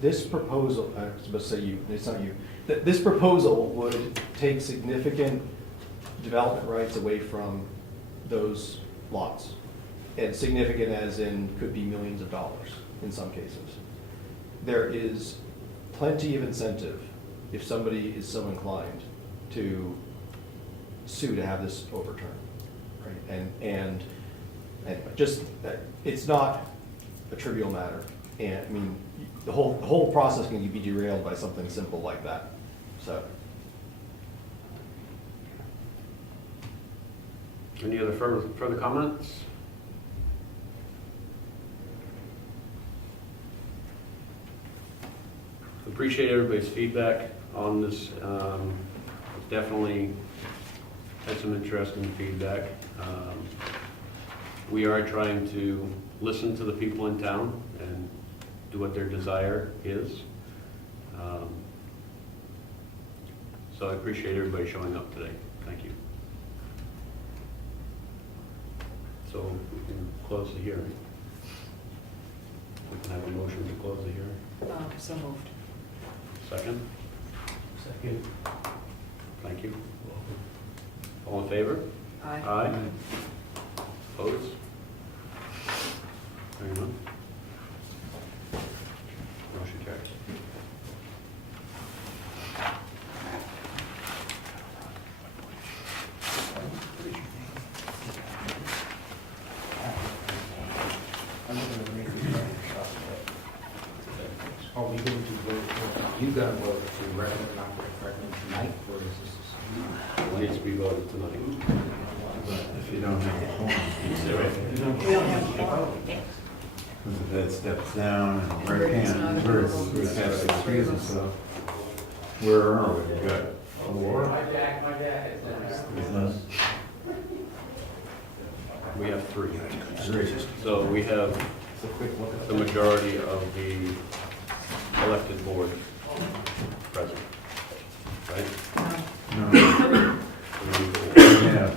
this proposal, I was supposed to say you, it's not you, this proposal would take significant development rights away from those lots. And significant as in could be millions of dollars in some cases. There is plenty of incentive if somebody is so inclined to sue to have this overturned, right? And anyway, just, it's not a trivial matter. And, I mean, the whole process can be derailed by something simple like that, so. Any other further comments? Appreciate everybody's feedback on this. Definitely had some interesting feedback. We are trying to listen to the people in town and do what their desire is. So I appreciate everybody showing up today. Thank you. So we can close the hearing. We can have a motion to close the hearing. So moved. Second? Second. Thank you. All in favor? Aye. Aye. Opposed? Very much. Motion carries. Are we going to vote, you got to vote to recommend, not recommend tonight, or is this? It needs to be voted tonight. If you don't have a form, We don't have a quorum. because if that steps down and where it It's not a can, where it's, quorum. where it's has to excuse itself. Where are we? We got four? There's none? We have three. Three. So we have the majority of the elected board present, right? No. So we need four. Yeah.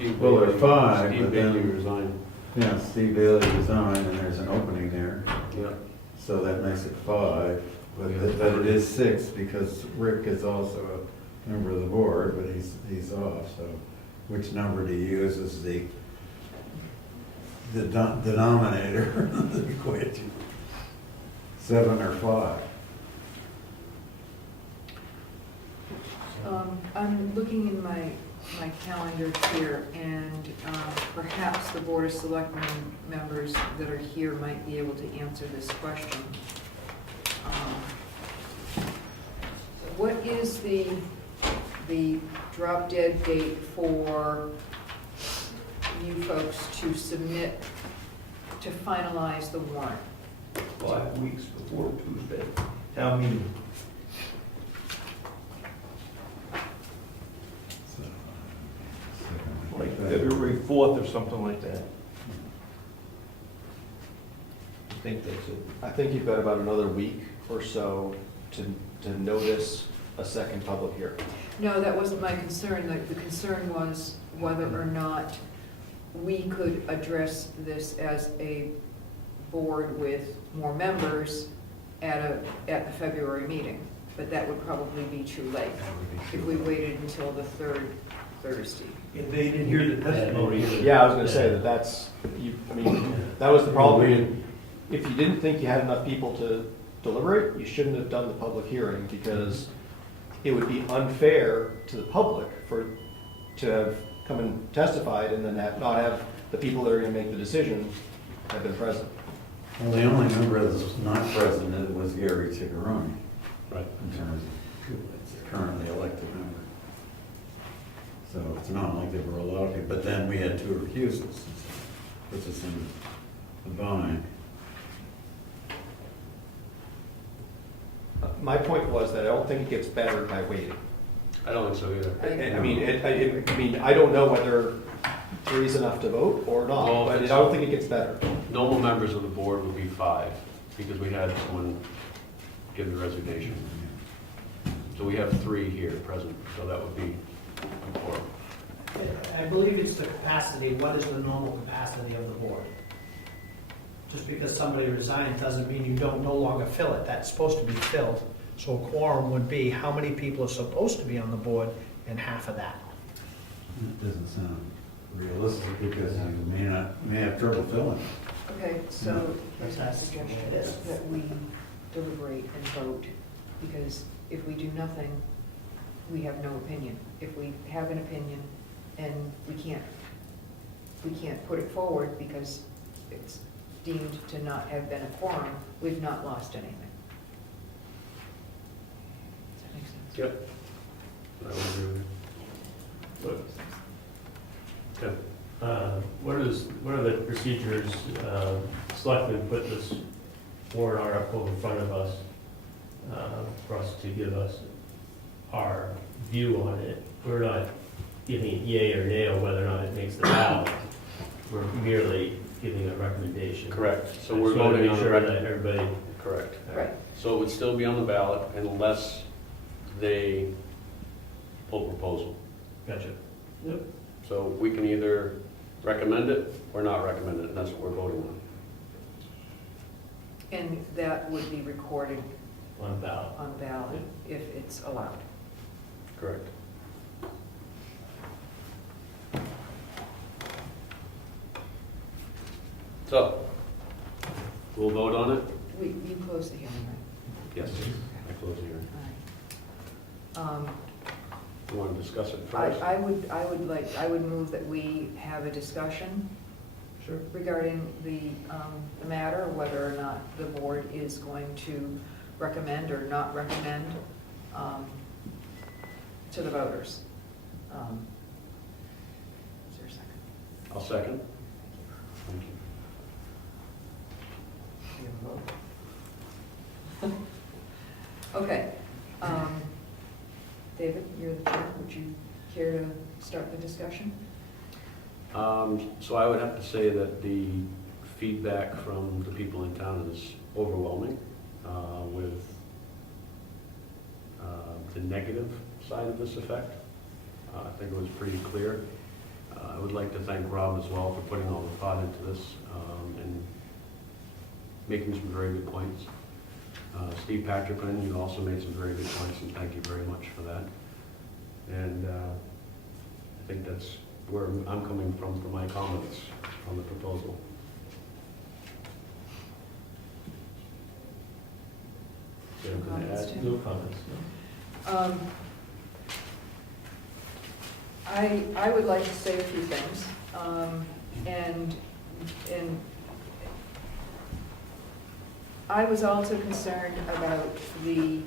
Steve Well, there are Bailey- five, Steve but Bailey then- resigned. Yeah, Steve Bailey resigned, and there's an opening there, Yeah. so that makes it five. But it is six, because Rick is also a member of the board, but he's off, so which number to use is the denominator of the equation? 7 or 5? I'm looking in my calendar here, and perhaps the Board of Selectmen members that are here might be able to answer this question. What is the drop dead date for you folks to submit, to finalize the warrant? 5 weeks before Tuesday, town meeting. Like February 4th or something like that. I think that's it. I think you've got about another week or so to notice a second public hearing. No, that wasn't my concern. The concern was whether or not we could address this as a board with more members at the February meeting. But that would probably be too late if we waited until the third Thursday. If they didn't hear the testimony. Yeah, I was gonna say that was the problem. If you didn't think you had enough people to deliberate, you shouldn't have done the public hearing, because it would be unfair to the public to have come and testified and then not have the people that are gonna make the decision have been present. Well, the only member that's not present was Geary Ciccarone, Right. in terms of it's currently elected member. So it's not like there were a lot of people, but then we had 2 recusals, puts us in a bind. My point was that I don't think it gets better by waiting. I don't think so either. I mean, I don't know whether 3 is enough to vote or not, Well, but I it's- don't think it gets better. Normal members of the board would be 5, because we had someone give the resignation. So we have 3 here present, so that would be 4. I believe it's the capacity, what is the normal capacity of the board? Just because somebody resigns doesn't mean you don't no longer fill it. That's supposed to be filled. So a quorum would be how many people are supposed to be on the board and half of that. It doesn't sound realistic, because you may have trouble filling. Okay, so there's a suggestion that we deliberate and vote, because if we do nothing, we have no opinion. If we have an opinion and we can't put it forward because it's deemed to not have been a quorum, we've not lost anything. Does that make sense? Yep. I would agree with you. Okay. What are the procedures, selectmen put this warrant article in front of us, for us to give us our view on it? We're not giving yay or nay on whether or not it makes the ballot. We're merely giving a recommendation. Correct. So I we're just wanna voting make on the sure rec- that everybody. Correct. Right. So it would still be on the ballot unless they pull proposal. Gotcha. Yep. So we can either recommend it or not recommend it, and that's what we're voting on. And that would be recorded On ballot. on the ballot if it's allowed. Correct. So, we'll vote on it? You close the hearing, right? Yes. I close the hearing. All right. You want to discuss it first? I would move that we have a discussion regarding the matter, whether or not the board is going to recommend or not recommend to the voters. Is there a second? I'll second. Thank you. We have a vote. Okay. David, you're the chair. Would you care to start the discussion? So I would have to say that the feedback from the people in town is overwhelming with the negative side of this effect. I think it was pretty clear. I would like to thank Rob as well for putting all the thought into this and making some very good points. Steve Patrickman, you also made some very good points, and thank you very much for that. And I think that's where I'm coming from for my comments on the proposal. Is there anything to add? No comments. I would like to say a few things, and I was also concerned about the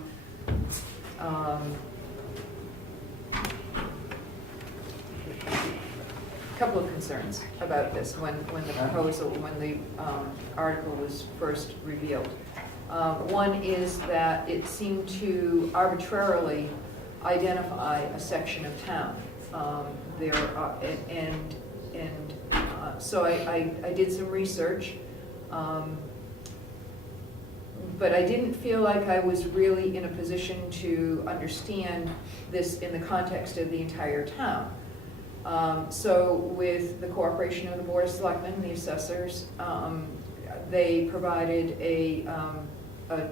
couple of concerns about this when the proposal, when the article was first revealed. One is that it seemed to arbitrarily identify a section of town. So I did some research, but I didn't feel like I was really in a position to understand this in the context of the entire town. So with the cooperation of the Board of Selectmen and the assessors, they provided a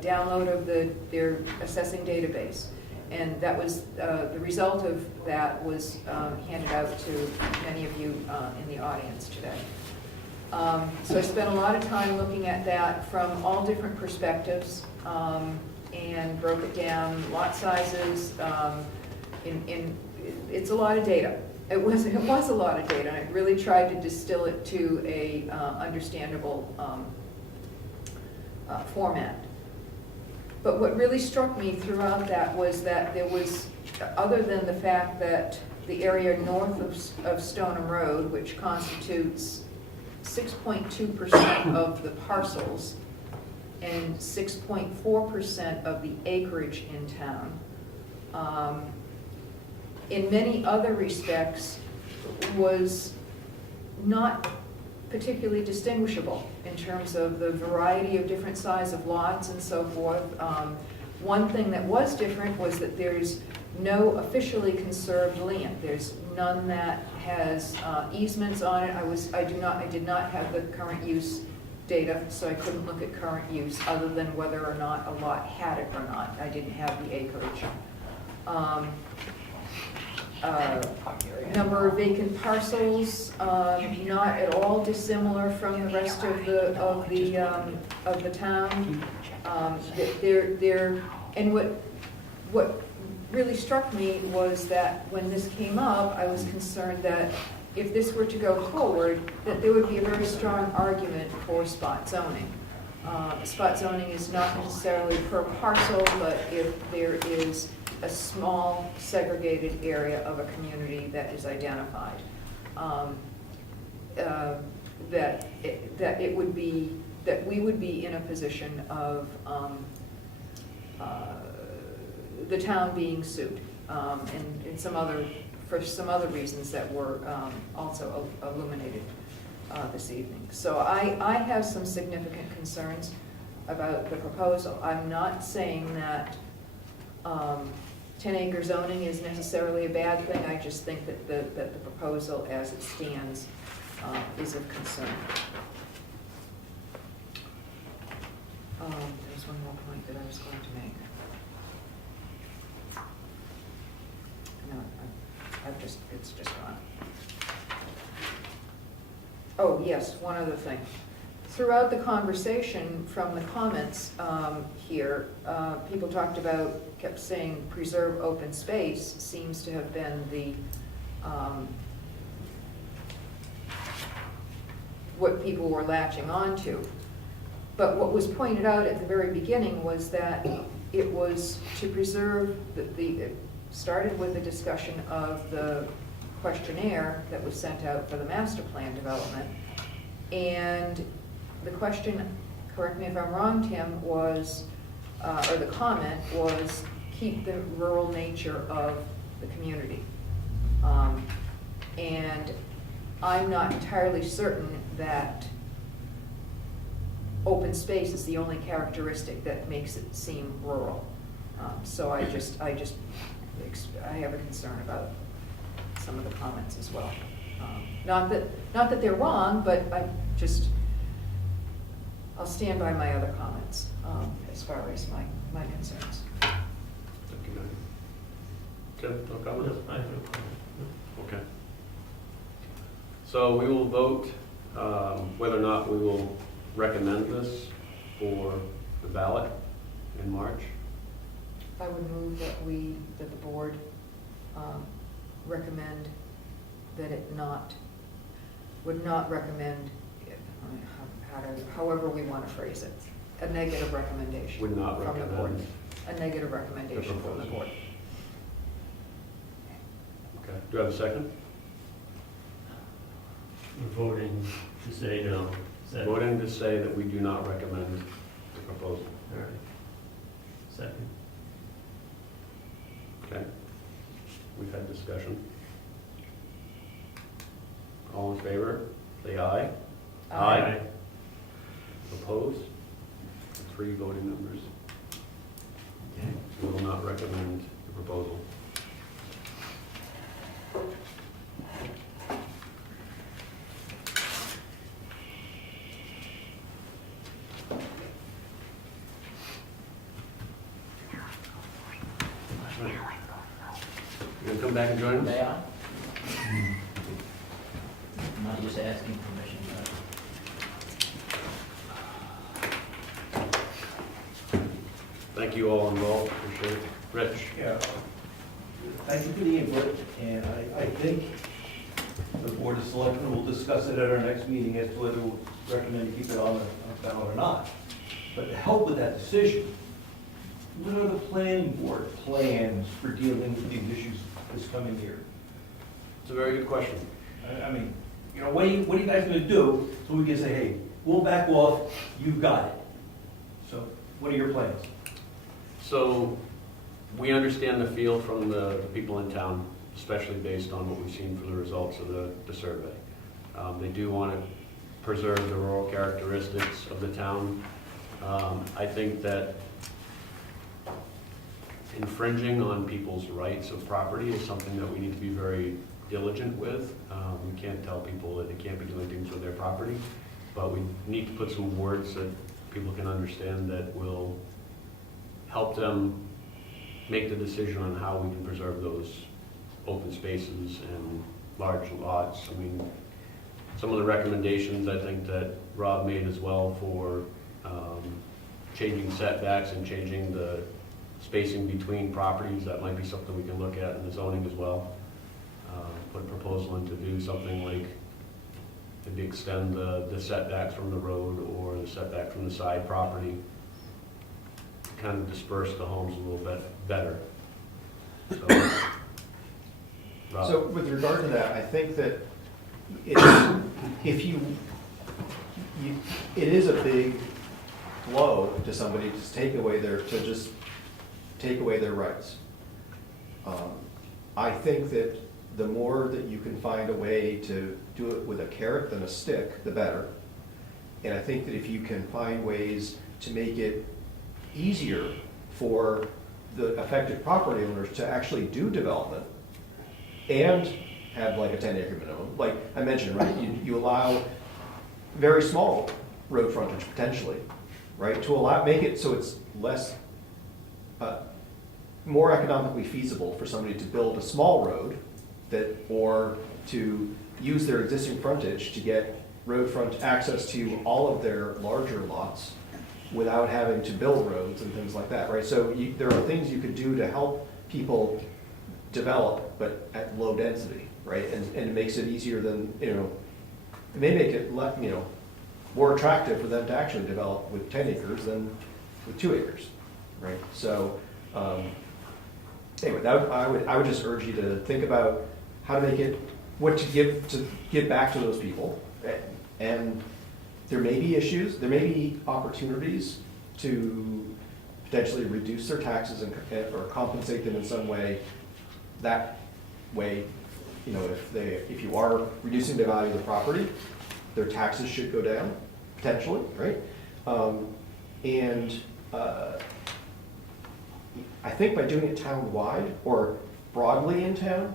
download of their assessing database. And that was, the result of that was handed out to many of you in the audience today. So I spent a lot of time looking at that from all different perspectives and broke it down, lot sizes, it's a lot of data. It was a lot of data, and I really tried to distill it to a understandable format. But what really struck me throughout that was that there was, other than the fact that the area north of Stoneham Road, which constitutes 6.2% of the parcels and 6.4% of the acreage in town, in many other respects was not particularly distinguishable in terms of the variety of different size of lots and so forth. One thing that was different was that there's no officially conserved land. There's none that has easements on it. I did not have the current use data, so I couldn't look at current use other than whether or not a lot had it or not. I didn't have the acreage. Number of vacant parcels, not at all dissimilar from the rest of the town. And what really struck me was that when this came up, I was concerned that if this were to go forward, that there would be a very strong argument for spot zoning. Spot zoning is not necessarily per parcel, but if there is a small segregated area of a community that is identified, that we would be in a position of the town being sued, and for some other reasons that were also illuminated this evening. So I have some significant concerns about the proposal. I'm not saying that 10-acre zoning is necessarily a bad thing. I just think that the proposal as it stands is of concern. There's one more point that I was going to make. No, it's just gone. Oh, yes, one other thing. Throughout the conversation from the comments here, people kept saying preserve open space seems to have been the, what people were latching onto. But what was pointed out at the very beginning was that it was to preserve it started with a discussion of the questionnaire that was sent out for the master plan development. And the question, correct me if I'm wrong, Tim, was, or the comment was, keep the rural nature of the community. And I'm not entirely certain that open space is the only characteristic that makes it seem rural. So I have a concern about some of the comments as well. Not that they're wrong, but I'll stand by my other comments as far as my concerns. Thank you, Diane. Tim, no comments? I have no comment. Okay. So we will vote whether or not we will recommend this for the ballot in March. I would move that the board recommend that it would not recommend, however we want to phrase it, a negative recommendation Would not from the board. recommend. A negative recommendation from the proposal. board. Okay. Do I have a second? We're voting to say no. Is that- Voting to say that we do not recommend the proposal. All right. Second. Okay. We've had discussion. All in favor, say aye. Aye. Opposed? 3 voting members. We will not recommend the proposal. You gonna come back and join us? May I? I'm not just asking permission, but Thank you all involved, appreciate it. Rich? Yeah. Thank you for the input, and I think the Board of Selectmen will discuss it at our next meeting as to whether we recommend to keep it on the ballot or not. But to help with that decision, what are the planning board plans for dealing with these issues this coming year? It's a very good question. I mean, you know, what are you guys gonna do so we can say, hey, we'll back off, you've got it? So what are your plans? So we understand the feel from the people in town, especially based on what we've seen from the results of the survey. They do want to preserve the rural characteristics of the town. I think that infringing on people's rights of property is something that we need to be very diligent with. We can't tell people that they can't be doing things with their property, but we need to put some words that people can understand that will help them make the decision on how we can preserve those open spaces and large lots. I mean, some of the recommendations I think that Rob made as well for changing setbacks and changing the spacing between properties, that might be something we can look at in the zoning as well. Put a proposal in to do something like maybe extend the setbacks from the road or the setback from the side property, kind of disperse the homes a little bit better. So, Rob? So with regard to that, I think that it is a big blow to somebody to just take away their rights. I think that the more that you can find a way to do it with a carrot than a stick, the better. And I think that if you can find ways to make it easier for the affected property owners to actually do development and have like a 10-acre minimum, like I mentioned, right? You allow very small road frontage potentially, right? To make it so it's less, more economically feasible for somebody to build a small road or to use their existing frontage to get road front access to all of their larger lots without having to build roads and things like that, right? So there are things you could do to help people develop, but at low density, right? And it makes it easier than, it may make it more attractive for them to actually develop with 10 acres than with 2 acres, right? So anyway, I would just urge you to think about how to make it, what to give back to those people. And there may be issues, there may be opportunities to potentially reduce their taxes or compensate them in some way. That way, if you are reducing the value of the property, their taxes should go down, potentially, right? I think by doing it town-wide or broadly in town,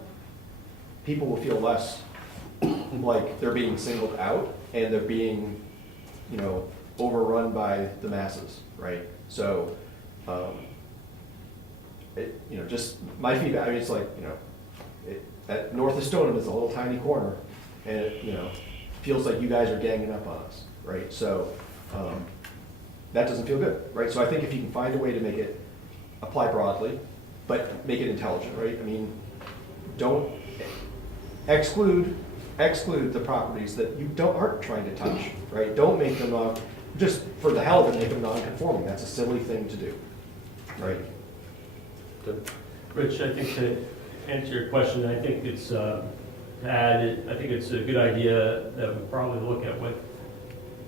people will feel less like they're being singled out and they're being, you know, overrun by the masses, right? So, you know, just my feedback, I mean, it's like, you know, at north of Stoneham is a little tiny corner, and it, you know, feels like you guys are ganging up on us, right? So, that doesn't feel good, right? So I think if you can find a way to make it apply broadly, but make it intelligent, right? I mean, don't exclude the properties that you aren't trying to touch, right? Don't make them, just for the hell of it, make them non-conforming. That's a silly thing to do, right? Good. Rich, I think to answer your question, I think it's, I think it's a good idea that we probably look at what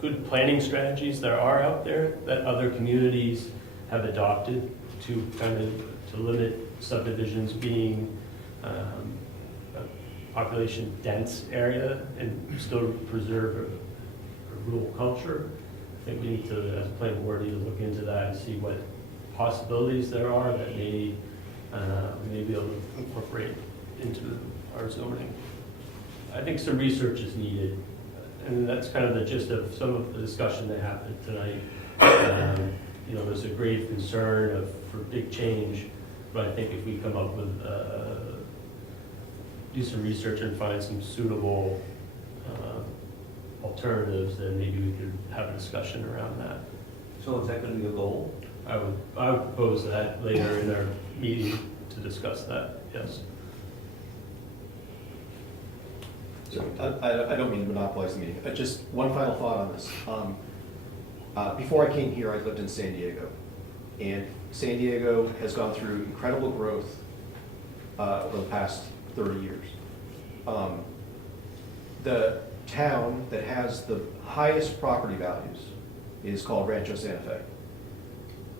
good planning strategies there are out there that other communities have adopted to kind of, to limit subdivisions being a population dense area and still preserve a rural culture. I think we need to, as a planning board, need to look into that and see what possibilities there are that we may be able to incorporate into our zoning. I think some research is needed, and that's kind of the gist of some of the discussion that happened tonight. You know, there's a grave concern for big change, but I think if we come up with, do some research and find some suitable alternatives, then maybe we could have a discussion around that. So is that gonna be a goal? I would propose that later in our meeting to discuss that, yes. So I don't mean to monopolize the meeting. Just one final thought on this. Before I came here, I lived in San Diego. And San Diego has gone through incredible growth over the past 30 years. The town that has the highest property values is called Rancho Santa Fe.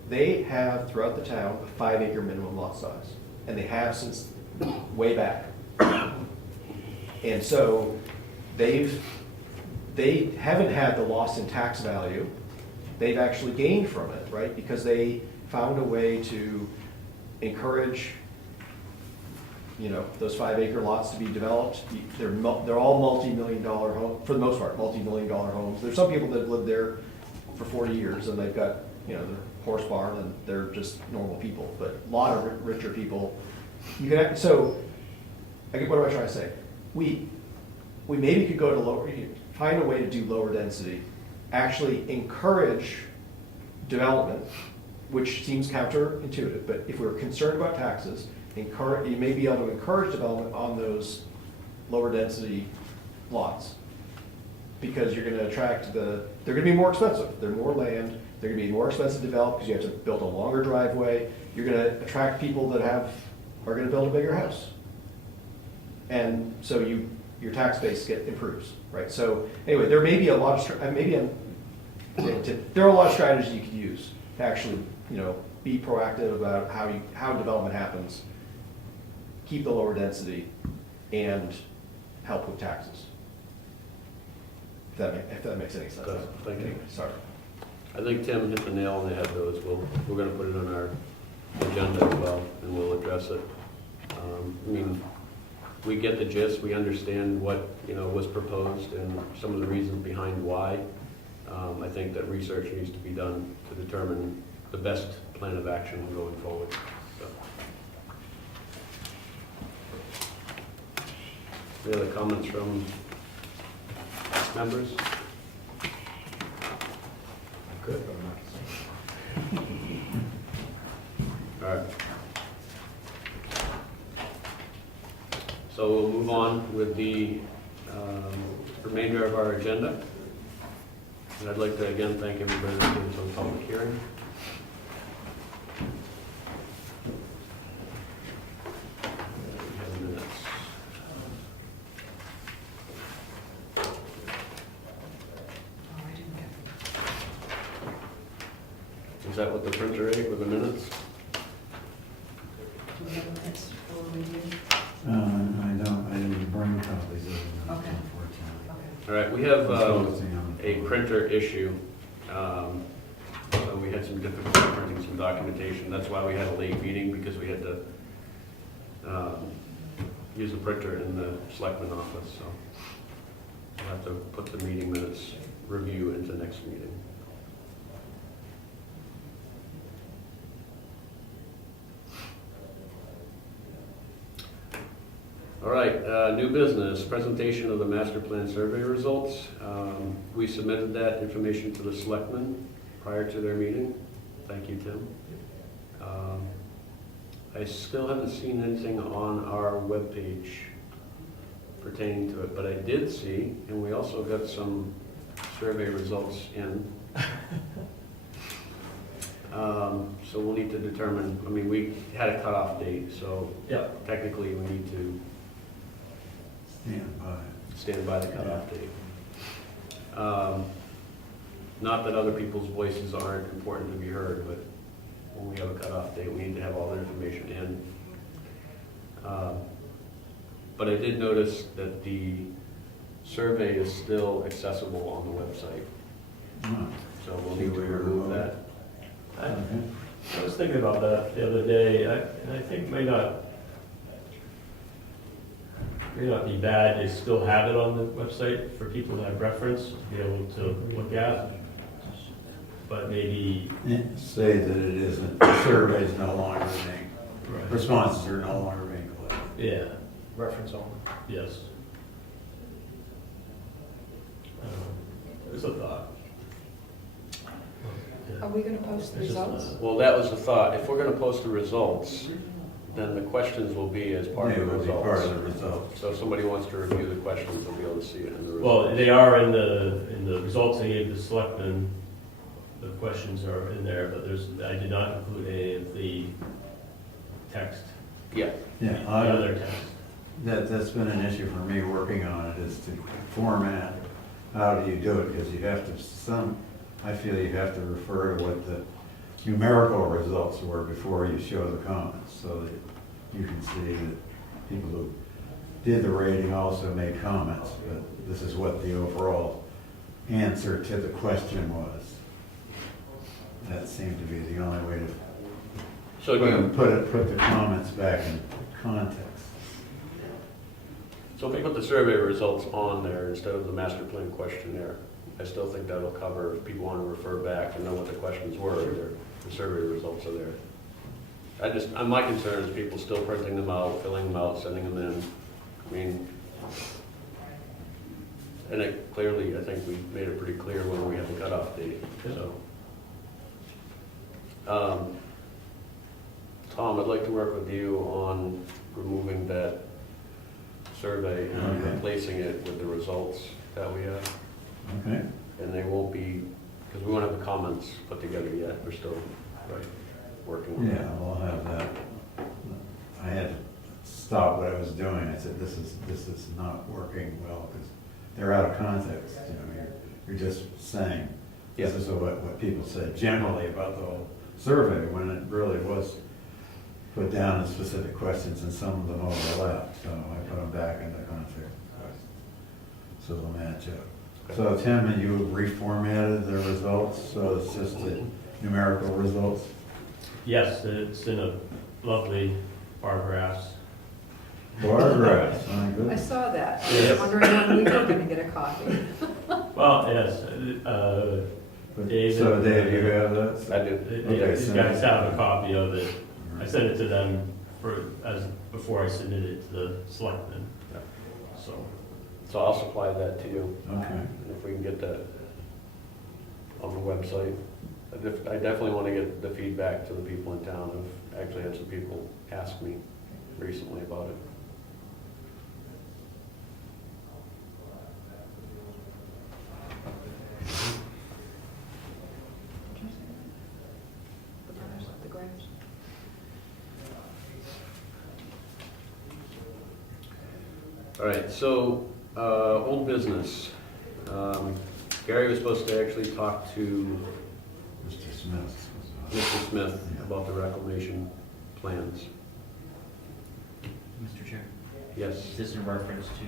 They have, throughout the town, a 5-acre minimum lot size. And they have since way back. And so they haven't had the loss in tax value. They've actually gained from it, right? Because they found a way to encourage, you know, those 5-acre lots to be developed. They're all multi-million-dollar homes, for the most part, multi-million-dollar homes. There's some people that have lived there for 40 years and they've got, you know, their horse barn and they're just normal people. But a lot of richer people, you can. So, what am I trying to say? We maybe could go to lower, find a way to do lower density, actually encourage development, which seems counterintuitive, but if we're concerned about taxes, you may be able to encourage development on those lower density lots. Because you're gonna attract they're gonna be more expensive. They're more land, they're gonna be more expensive to develop because you have to build a longer driveway. You're gonna attract people that are gonna build a bigger house. And so your tax base improves, right? So anyway, there may be a lot of there are a lot of strategies you could use to actually, you know, be proactive about how development happens, keep the lower density, and help with taxes. If that makes any sense. Does. Thank you. Anyway, sorry. I think Tim hit the nail on the head though, as well. We're gonna put it on our agenda as well, and we'll address it. I mean, we get the gist, we understand what, you know, was proposed and some of the reasons behind why. I think that research needs to be done to determine the best plan of action going forward. So. Any other comments from members? Good, but I'm not. All right. So we'll move on with the remainder of our agenda. And I'd like to again thank everybody that came to the public hearing. We have minutes. Oh, I didn't get Is that what the printer ate with the minutes? Do we have minutes for review? I didn't bring copies of them, Okay. unfortunately. Okay. All right, we have Focusing on the- a printer issue. So we had some difficulty printing some documentation. That's why we had a late meeting, because we had to use the printer in the selectman office, so. I'll have to put the meeting minutes review into next meeting. All right, new business, presentation of the master plan survey results. We submitted that information to the selectmen prior to their meeting. Thank you, Tim. I still haven't seen anything on our webpage pertaining to it, but I did see, and we also got some survey results in. So we'll need to determine, I mean, we had a cutoff date, so Yep. technically we need to stand by the cutoff date. Not that other people's voices aren't important to be heard, but when we have a cutoff date, we need to have all the information in. But I did notice that the survey is still accessible on the website, so we'll need to remove that. I was thinking about that the other day, and I think it may not be bad to still have it on the website for people to have reference, to be able to look at. But maybe, Say that it isn't, the survey is no longer being, responses are no longer being collected. yeah, Reference only. yes. There's a thought. Are we gonna post the It's just results? Well, that was the thought. If we're gonna post the results, then the questions will be as part It of the will be part of results. the results. So if somebody wants to review the questions, they'll be able to see it in the results. Well, they are in the results I gave the selectmen, the questions are in there, but I did not include any of the text, Yeah, Yeah, the other text. that's been an issue for me working on it, is to format, how do you do it? Because you have to, I feel you have to refer to what the numerical results were before you show the comments, so that you can see that people who did the rating also made comments, but this is what the overall answer to the question was. That seemed to be the only way to so do you, put the comments back in context. so if we put the survey results on there instead of the master plan questionnaire, I still think that'll cover, if people want to refer back and know what the questions were, the survey results are there. My concern is people still printing them out, filling them out, sending them in. I mean, and it clearly, I think we made it pretty clear when we had the cutoff date, so. Tom, I'd like to work with you on removing that survey and Okay. replacing it with the results that we have. Okay? And they won't be, because we won't have the comments put together yet, we're still working on that. Yeah, we'll have that. I had to stop what I was doing. I said, this is not working well, because they're out of context. You know, you're just saying, this is what people said generally about the whole survey, when it really was put down as specific questions, and some of them overlapped. So I put them back into context, so they'll match up. So Tim, you reformatted the results, so it's just the numerical results? Yes, it's in a lovely bar graphs. Bar graphs, my I goodness. saw that. I Yes. was wondering when we were gonna get a copy. Well, yes, David. So Dave, you have that? I do. Okay, These so- guys have a copy of it. I sent it to them before I submitted it to the selectmen, so. So I'll supply that to you, Okay. and if we can get that on the website. I definitely want to get the feedback to the people in town. I've actually had some people ask me recently about it. The graphs. All right, so, old business. Gary was supposed to actually talk to Mr. Smith. Mr. Smith about the reclamation plans. Mr. Chair, Yes, is this in reference to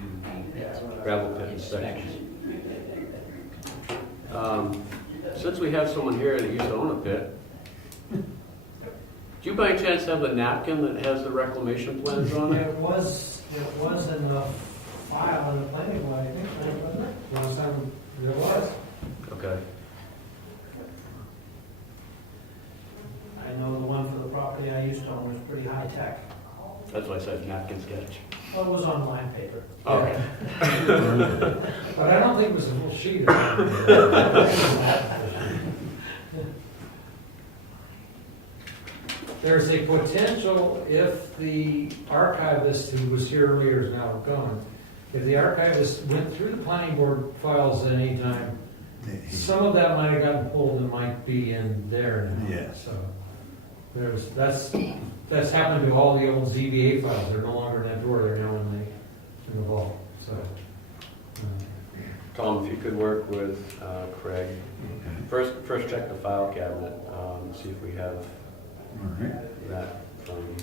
the gravel pit inspection. inspection? Since we have someone here that used to own a pit, do you by chance have the napkin that has the reclamation plans on it? It was in the file on the planning board, I think, wasn't it? Last time there was. Okay. I know the one for the property I used to own was pretty high tech. That's why I said napkin sketch. Well, it was on line paper. Okay. But I don't think it was a full sheet. There's a potential, if the archivist who was here earlier is now gone, if the archivist went through the planning board files at any time, some of that might have gotten pulled and might be in there now. Yeah. So that's happened to all the old ZBA files. They're no longer in that drawer. They're now in the vault. So. Tom, if you could work with Craig, first check the file cabinet, see if we have All right. that from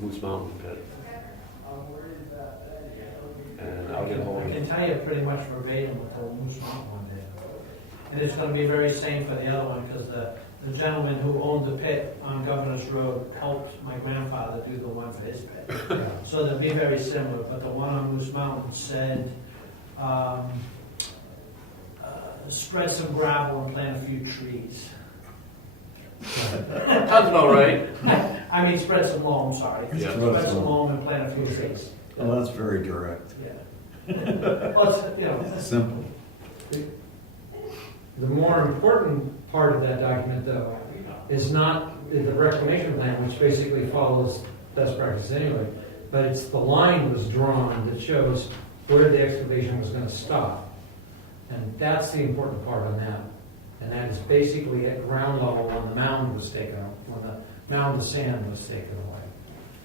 Moose Mountain Pit. And I'll get a hold I of can tell you pretty much verbatim what the Moose Mountain one did. And it's gonna be very same for the other one, because the gentleman who owned the pit on Governor's Road helped my grandfather do the one for his pit. So they'll be very similar, but the one on Moose Mountain said, spread some gravel and plant a few trees. Sounds about right. I mean, spread some loam, sorry. Yeah. Spread some loam and plant a few trees. Well, that's very direct. Yeah. Well, it's, you know, Simple. The more important part of that document, though, is not the reclamation plan, which basically follows best practice anyway, but it's the line was drawn that shows where the excavation was going to stop. And that's the important part on that. And that is basically at ground level when the mound was taken out, when the mound of sand was taken away.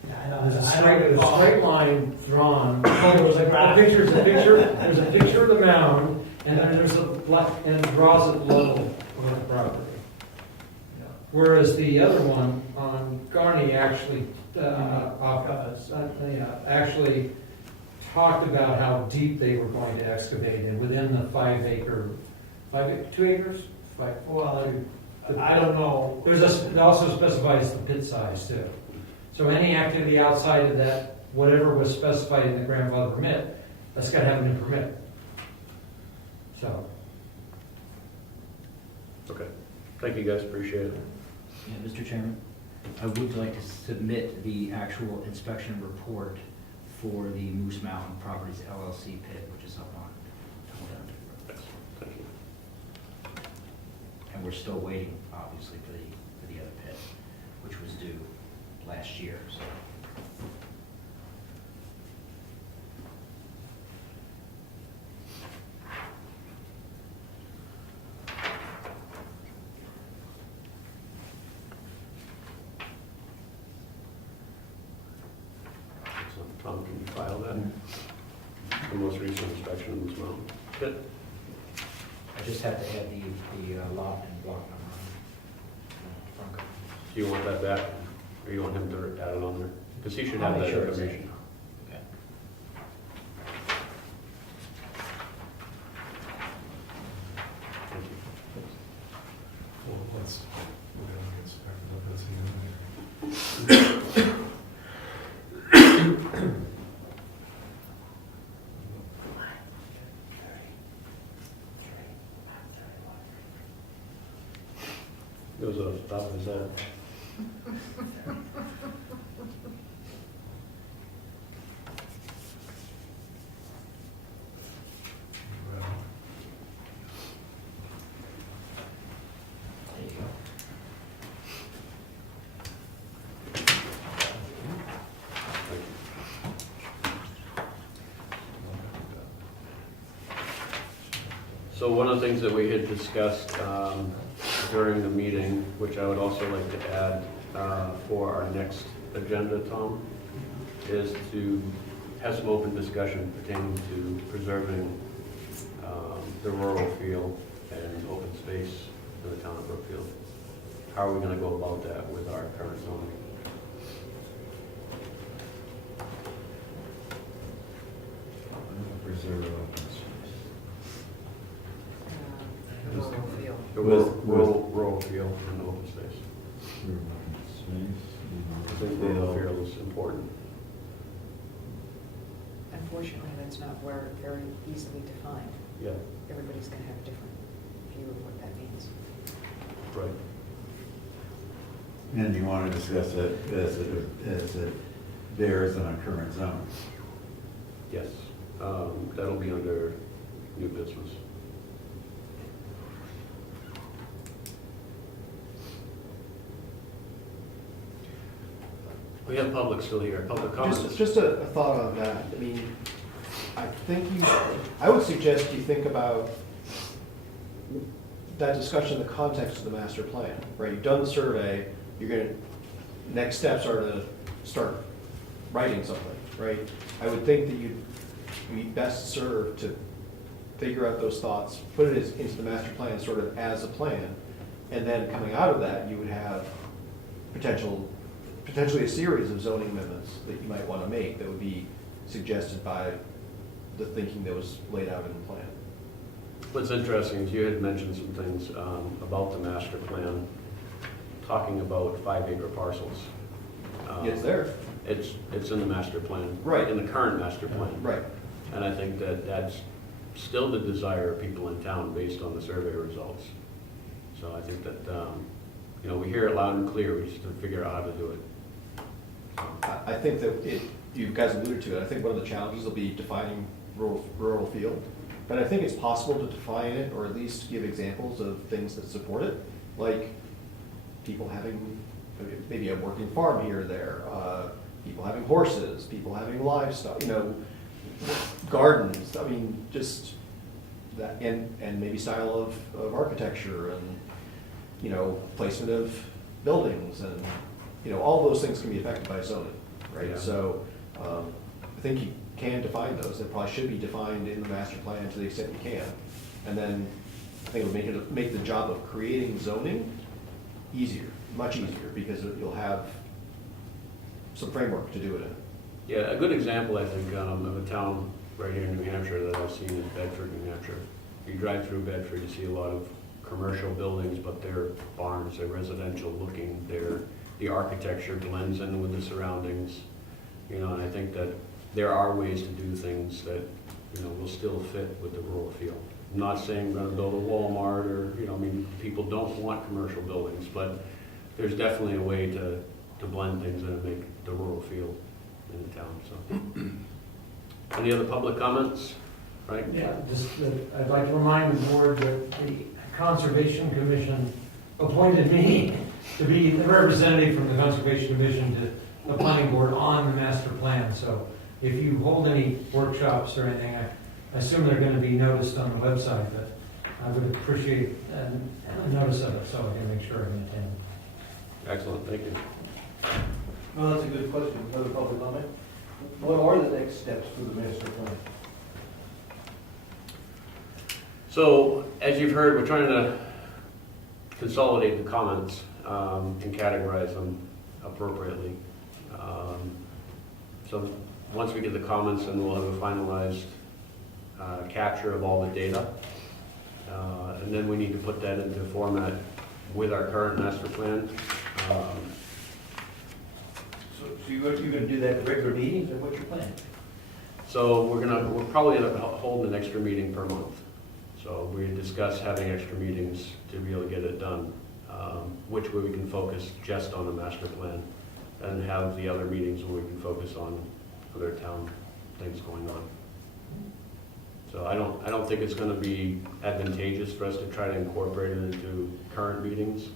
yeah, I know. There's a I don't recall. straight line drawn. Oh, there was a graph. There's a picture of the mound, and then there's and it draws it level with the property. Whereas the other one on Garney actually, actually talked about how deep they were going to excavate and within the 2 acres? Well, I don't know. It also specifies the pit size too. So any activity outside of that, whatever was specified in the grandfather permit, that's got to have a new permit. So. Okay. Thank you, guys. Appreciate it. Yeah, Mr. Chairman, I would like to submit the actual inspection report for the Moose Mountain Properties LLC pit, which is up on. Thank you. And we're still waiting, obviously, for the other pit, which was due last year, so. So, Tom, can you file that? The most recent inspection of this mountain pit? I just have to add the lot and block number on front. Do you want that back, or you want him to add it on there? Because he should I'll have make that sure it's in. information. Okay. Thank you. Well, we're gonna get started on this again. Goes off the top of his head. There you go. So one of the things that we had discussed during the meeting, which I would also like to add for our next agenda, Tom, is to have some open discussion pertaining to preserving the rural feel and open space in the town of Brookfield. How are we going to go about that with our current zoning? Preserve open space. Rural feel. Rural feel and open space. Preserve open space. I think rural feel is important. unfortunately, that's not where very easily defined. Yeah, Everybody's gonna have a different view of what that means. right. And you want to discuss it as it bears on current zone. Yes, that'll be under new business. We have public still here, public comments. Just a thought on that. I mean, I would suggest you think about that discussion in the context of the master plan, right? You've done the survey, next steps are to start writing something, right? I would think that you'd be best served to figure out those thoughts, put it into the master plan sort of as a plan, and then coming out of that, you would have potentially a series of zoning amendments that you might want to make that would be suggested by the thinking that was laid out in the plan. What's interesting is you had mentioned some things about the master plan, talking about 5-acre parcels. It's there. It's in the master plan. Right. In the current master plan. Right. And I think that that's still the desire of people in town based on the survey results. So I think that, we hear it loud and clear, we just have to figure out how to do it. I think that you guys alluded to it, I think one of the challenges will be defining rural field. But I think it's possible to define it, or at least give examples of things that support it, like people having maybe a working farm here or there, people having horses, people having livestock, gardens. I mean, just that, and maybe style of architecture and, placement of buildings and, all those things can be affected by zoning, right? Yeah. So I think you can define those. They probably should be defined in the master plan to the extent you can. And then I think it would make the job of creating zoning easier, much easier, because you'll have some framework to do it in. Yeah, a good example, I think, of a town right here in New Hampshire that I've seen is Bedford, New Hampshire. You drive through Bedford, you see a lot of commercial buildings, but they're barns, they're residential looking, the architecture blends in with the surroundings, and I think that there are ways to do things that, will still fit with the rural feel. I'm not saying we're gonna build a Walmart or, people don't want commercial buildings, but there's definitely a way to blend things in and make the rural feel in the town, so. Any other public comments? Right? Yeah, just that I'd like to remind the board that the Conservation Commission appointed me to be the representative from the Conservation Commission to the planning board on the master plan. So if you hold any workshops or anything, I assume they're going to be noticed on the website, but I would appreciate a notice of it so I can make sure I can attend. Excellent, thank you. Well, that's a good question. Another public comment? What are the next steps for the master plan? So, as you've heard, we're trying to consolidate the comments and categorize them appropriately. So once we get the comments, then we'll have a finalized capture of all the data. And then we need to put that into format with our current master plan. So you're going to do that at regular meetings, or what's your plan? So we're probably going to hold an extra meeting per month. So we discuss having extra meetings to be able to get it done, which way we can focus just on the master plan and have the other meetings where we can focus on other town things going on. So I don't think it's going to be advantageous for us to try to incorporate it into current meetings.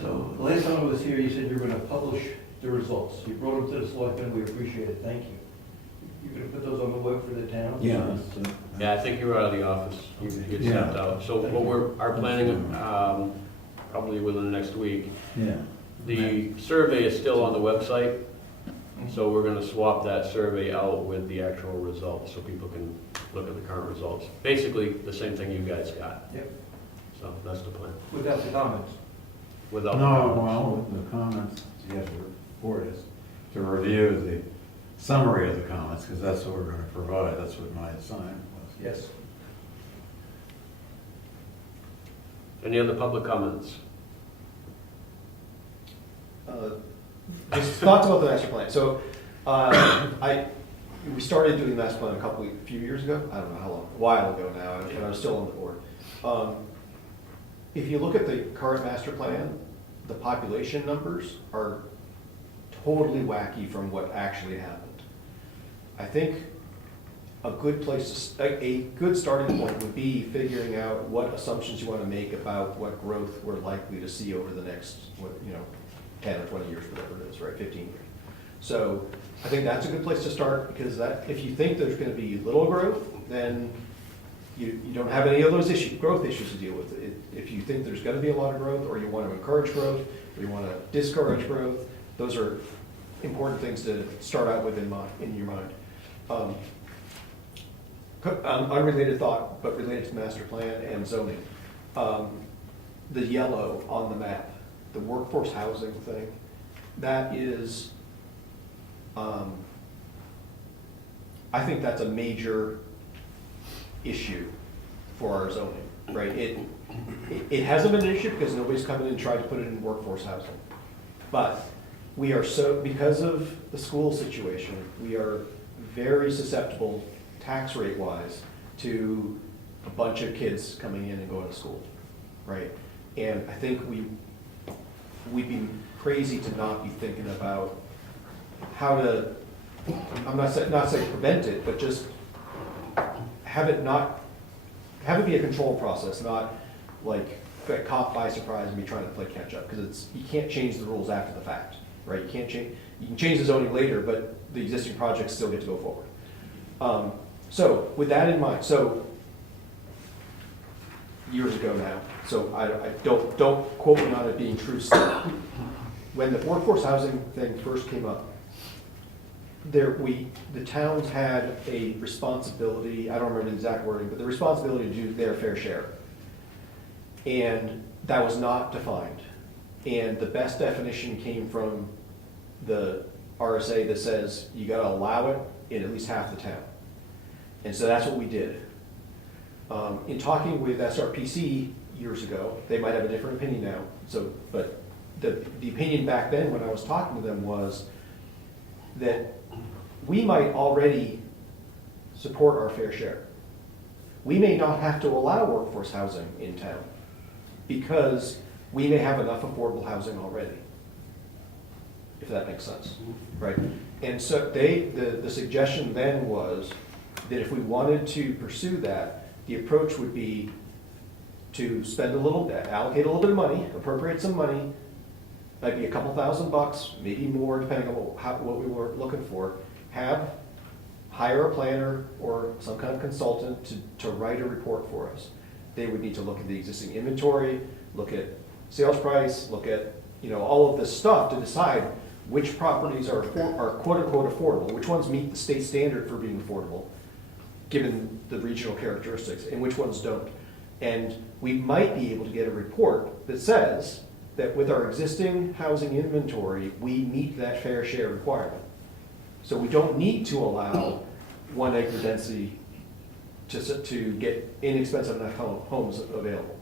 So the last time I was here, you said you were going to publish the results. You brought them to the selectmen. We appreciate it. Thank you. You're going to put those on the web for the town? Yeah. Yeah, I think you were out of the office. You get Yeah. sent out. So what our planning, probably within the next week. Yeah. The survey is still on the website, so we're going to swap that survey out with the actual results so people can look at the current results. Basically, the same thing you guys got. Yep. So that's the plan. Without the comments? Without the No, comments. well, the comments, you have to report is to review the summary of the comments, because that's what we're going to provide. That's what my assignment was. Yes. Any other public comments? Just thoughts about the master plan. So We started doing master plan a few years ago, I don't know how long, a while ago now, and I was still on the board. If you look at the current master plan, the population numbers are totally wacky from what actually happened. I think a good place, a good starting point would be figuring out what assumptions you want to make about what growth we're likely to see over the next, 10 or 20 years, whatever it is, right, 15 years. So I think that's a good place to start, because if you think there's going to be little growth, then you don't have any of those growth issues to deal with. If you think there's going to be a lot of growth, or you want to encourage growth, or you want to discourage growth, those are important things to start out with in your mind. Unrelated thought, but related to master plan and zoning. The yellow on the map, the workforce housing thing, that is, I think that's a major issue for our zoning, right? It hasn't been an issue because nobody's come in and tried to put it in workforce housing. But we are because of the school situation, we are very susceptible, tax rate wise, to a bunch of kids coming in and going to school, right? And I think we'd be crazy to not be thinking about how to, I'm not saying prevent it, but just have it be a control process, not like get caught by surprise and be trying to play catch up, because you can't change the rules after the fact, right? You can change the zoning later, but the existing projects still get to go forward. So with that in mind, so years ago now, so I don't quote me on it being true still. When the workforce housing thing first came up, the towns had a responsibility, I don't remember the exact wording, but the responsibility to do their fair share. And that was not defined. And the best definition came from the RSA that says you gotta allow it in at least half the town. And so that's what we did. In talking with SRPC years ago, they might have a different opinion now. But the opinion back then when I was talking to them was that we might already support our fair share. We may not have to allow workforce housing in town because we may have enough affordable housing already, if that makes sense, right? And so the suggestion then was that if we wanted to pursue that, the approach would be to allocate a little bit of money, appropriate some money, might be a couple $1,000, maybe more, depending on what we were looking for, hire a planner or some kind of consultant to write a report for us. They would need to look at the existing inventory, look at sales price, look at all of this stuff to decide which properties are quote unquote affordable, which ones meet the state standard for being affordable, given the regional characteristics, and which ones don't. And we might be able to get a report that says that with our existing housing inventory, we meet that fair share requirement. So we don't need to allow 1 acre density to get inexpensive enough homes available.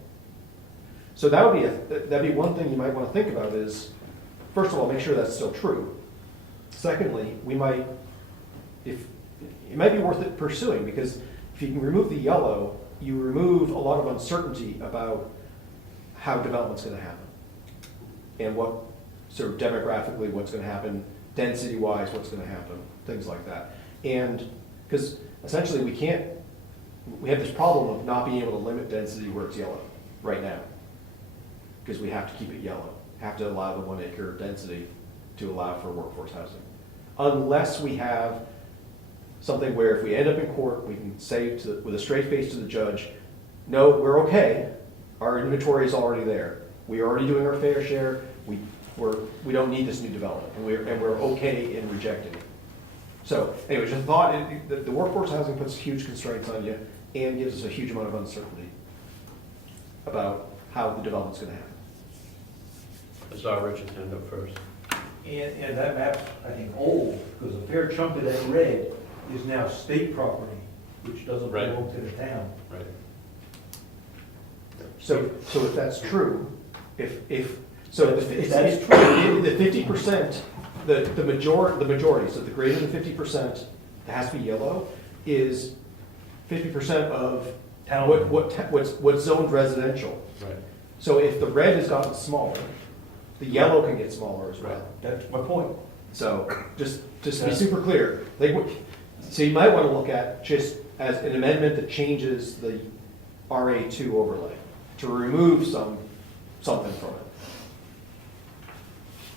So that'd be one thing you might want to think about is, first of all, make sure that's still true. Secondly, it might be worth it pursuing, because if you can remove the yellow, you remove a lot of uncertainty about how development's going to happen and what sort of demographically what's going to happen, density-wise what's going to happen, things like that. And because essentially we have this problem of not being able to limit density where it's yellow right now, because we have to keep it yellow, have to allow the 1 acre density to allow for workforce housing. Unless we have something where if we end up in court, we can say with a straight face to the judge, no, we're okay, our inventory is already there, we're already doing our fair share, we don't need this new development, and we're okay in rejecting it. So anyway, just thought, the workforce housing puts huge constraints on you and gives us a huge amount of uncertainty about how the development's going to happen. I saw Richard's hand up first. And that map's, I think, old, because a fair chunk of that red is now state property, which doesn't belong to the town. Right. So if that's true, if that's true, the 50% the majority, so the greater than 50%, that has to be yellow, is 50% of Town. what's zoned residential. Right. So if the red has gotten smaller, the yellow can get smaller as well. That's my point. So just to be super clear, so you might want to look at just as an amendment that changes the RA2 overlay to remove something from it.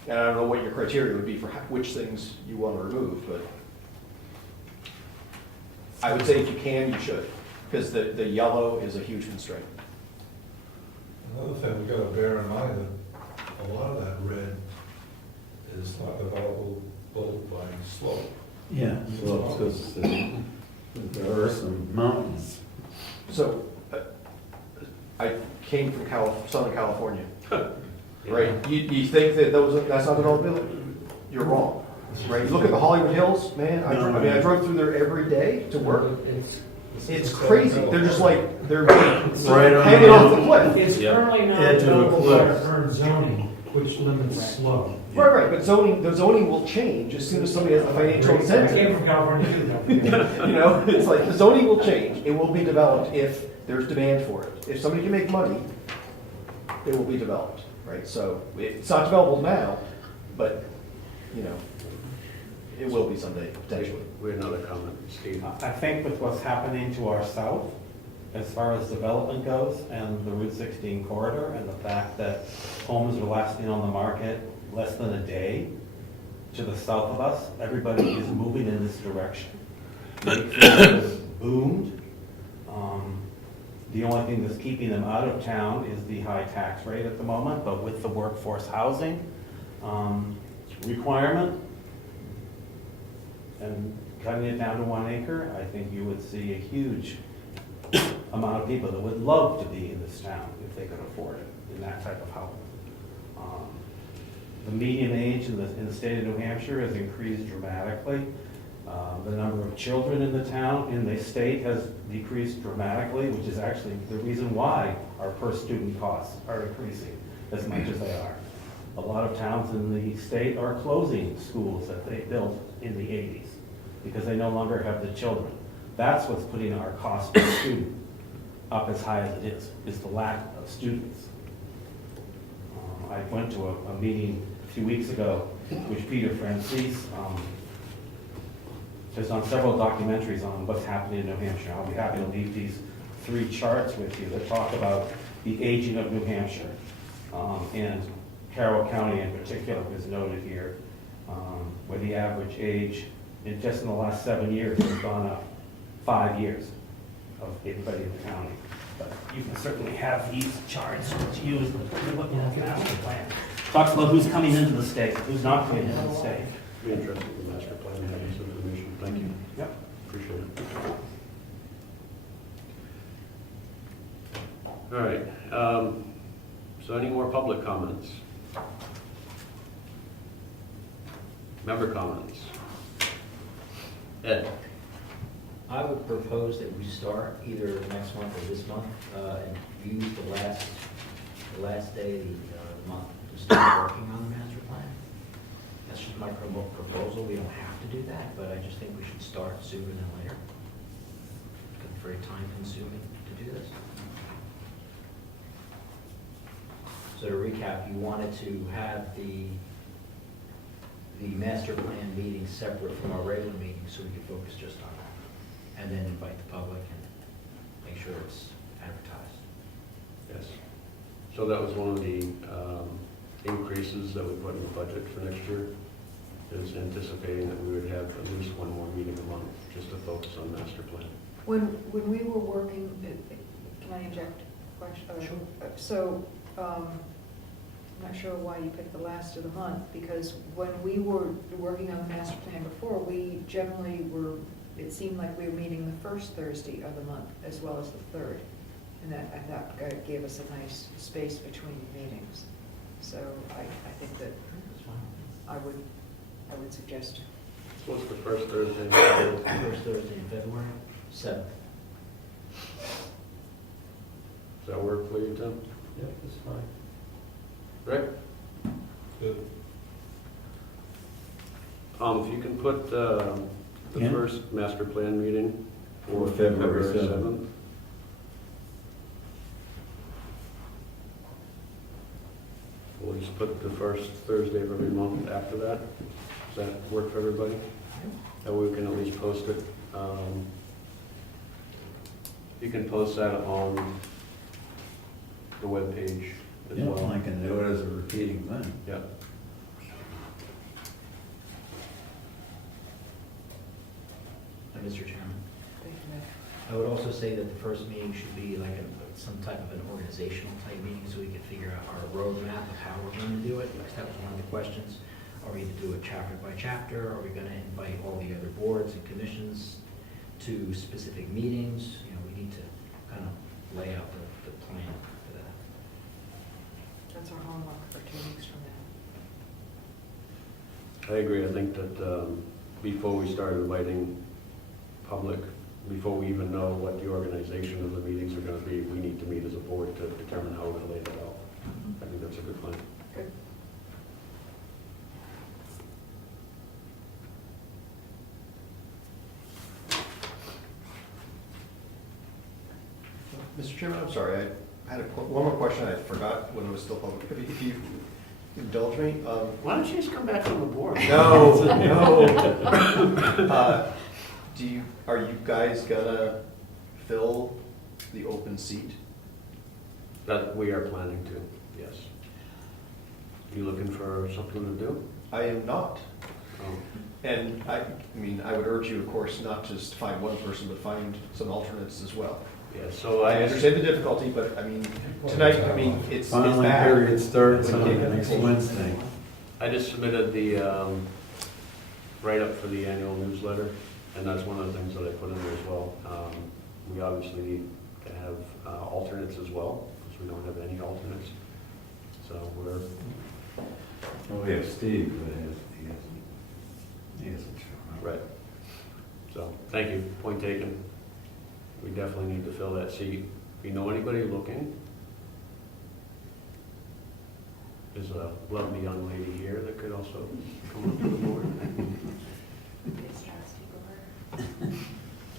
And I don't know what your criteria would be for which things you want to remove, but I would say if you can, you should, because the yellow is a huge constraint. Another thing we gotta bear in mind that a lot of that red is not developable by slope. Yeah, well, because there are some mountains. So I came from Southern California, right? You think that that's not developable? You're wrong, right? You look at the Hollywood Hills, man, I drove through there every day to work. It's crazy. They're just like, they're Right on hanging off the cliff. It's currently not Edge of the developable by cliff. current zoning, which limits slope. Right, but the zoning will change as soon as somebody has the financial I came incentive. from California too. You know, it's like, the zoning will change, it will be developed if there's demand for it. If somebody can make money, it will be developed, right? So it's not developable now, but, you know, it will be someday, potentially. We had another comment, Steve. I think with what's happening to our south, as far as development goes, and the Route 16 corridor, and the fact that homes are lasting on the market less than a day to the south of us, everybody is moving in this direction. Wakefield has boomed. The only thing that's keeping them out of town is the high tax rate at the moment, but with the workforce housing requirement, and cutting it down to 1 acre, I think you would see a huge amount of people that would love to be in this town if they could afford it, in that type of housing. The median age in the state of New Hampshire has increased dramatically. The number of children in the state has decreased dramatically, which is actually the reason why our per student costs are increasing as much as they are. A lot of towns in the state are closing schools that they built in the 80s because they no longer have the children. That's what's putting our cost per student up as high as it is the lack of students. I went to a meeting a few weeks ago, which Peter Francis has done several documentaries on what's happening in New Hampshire. I'll be happy to leave these 3 charts with you that talk about the aging of New Hampshire. And Carroll County in particular is noted here, where the average age in just in the last 7 years has gone up 5 years of everybody in the county. But you can certainly have these charts to use when you're looking at the master plan. Talks about who's coming into the state, who's not coming into the state. Be interested in the master plan, having some information. Thank you. Yep. Appreciate it. All right. So any more public comments? Member comments? Ed? I would propose that we start either next month or this month, and use the last day of the month to start working on the master plan. That's just my proposal. We don't have to do that, but I just think we should start sooner than later. It's very time consuming to do this. So to recap, you wanted to have the master plan meeting separate from our regular meeting so we could focus just on that. And then invite the public and make sure it's advertised. Yes. So that was one of the increases that we put in the budget for next year, is anticipating that we would have at least one more meeting a month just to focus on master plan. When we were working, can I inject a question? Sure. So, I'm not sure why you picked the last of the month, because when we were working on the master plan before, we generally were, it seemed like we were meeting the first Thursday of the month as well as the third. And that, I thought, gave us a nice space between meetings. So I think that I would suggest. What's the first Thursday? First Thursday in February, 7th. Does that work for you, Tim? Yep, that's fine. Rick? Good. If you can put the Yeah. first master plan meeting for For February February 7th. 7th. We'll just put the first Thursday of every month after that. Does that work for everybody? That way we can at least post it. You can post that on the webpage as Yeah, well. I can do it as a repeating thing. Yeah. Mr. Chairman, Thank you, Nick. I would also say that the first meeting should be like some type of an organizational type meeting so we can figure out our roadmap of how we're going to do it. Because that was one of the questions. Are we going to do it chapter by chapter? Are we going to invite all the other boards and commissions to specific meetings? You know, we need to kind of lay out the plan for that. That's our homework for 2 weeks from now. I agree. I think that before we start inviting public, before we even know what the organization of the meetings are going to be, we need to meet as a board to determine how we're going to lay that out. I think that's a good plan. Good. Mr. Chairman, I'm sorry, I had one more question I forgot when it was still public. If you indulge me. Why don't you just come back from the board? No, no. Are you guys gonna fill the open seat? That we are planning to, yes. You looking for something to do? I am not. Oh. And I mean, I would urge you, of course, not just find one person, but find some alternates as well. Yeah, so I understand the difficulty, but I mean, tonight, I mean, it's Filing bad. period starts When on you get next people- Wednesday. I just submitted the write-up for the annual newsletter, and that's one of the things that I put in there as well. We obviously need to have alternates as well, because we don't have any alternates. So we're, Well, we have Steve, but he hasn't shown up. right. So, thank you, point taken. We definitely need to fill that seat. If you know anybody looking, there's a lovely young lady here that could also come up to the board.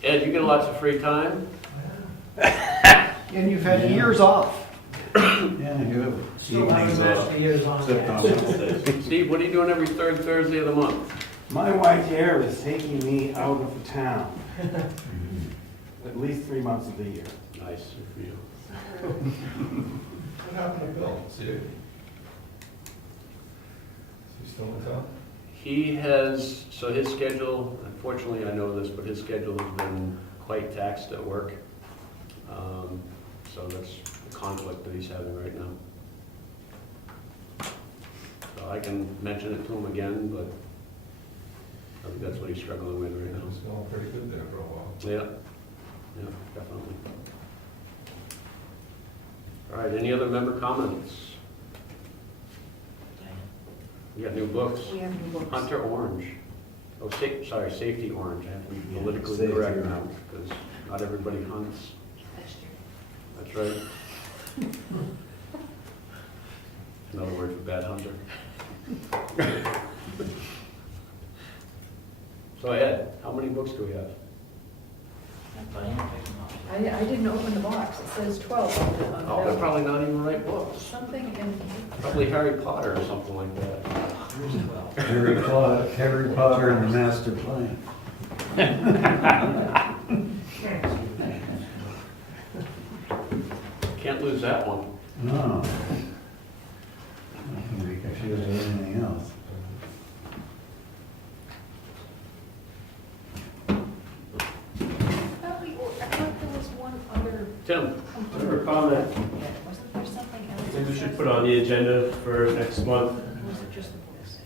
Ed, you get lots of free time? And you've had years off. Yeah, you have Still haven't evenings matched off. the years on Except on yet. Wednesdays. Steve, what are you doing every third Thursday of the month? My wife here is taking me out of town at least 3 months of the year. Nice, good for you. What happened to Bill? Is he still in town? He has, so his schedule, unfortunately I know this, but his schedule has been quite taxed at work. So that's the conflict that he's having right now. So I can mention it to him again, but I think that's what he's struggling with right now. It's going pretty good there for a while. Yeah, yeah, definitely. All right, any other member comments? We got new books. We have new books. Hunter Orange. Oh, sorry, Safety Orange. I have to be politically Safety correct now, Orange. because not everybody hunts. That's right. Another word for bad hunter. So Ed, how many books do we have? Diane, pick them up. I didn't open the box. It says 12 on the Oh, they're bill. probably not even the right books. Something in, Probably Harry Potter or something like that. Here's 12. Harry Potter and the Master Plan. Can't lose that one. No. I can be confused with anything else. I thought there was one other Tim? Member comment, Wasn't there something else? I think we should put on the agenda for next month, Or was it just the books?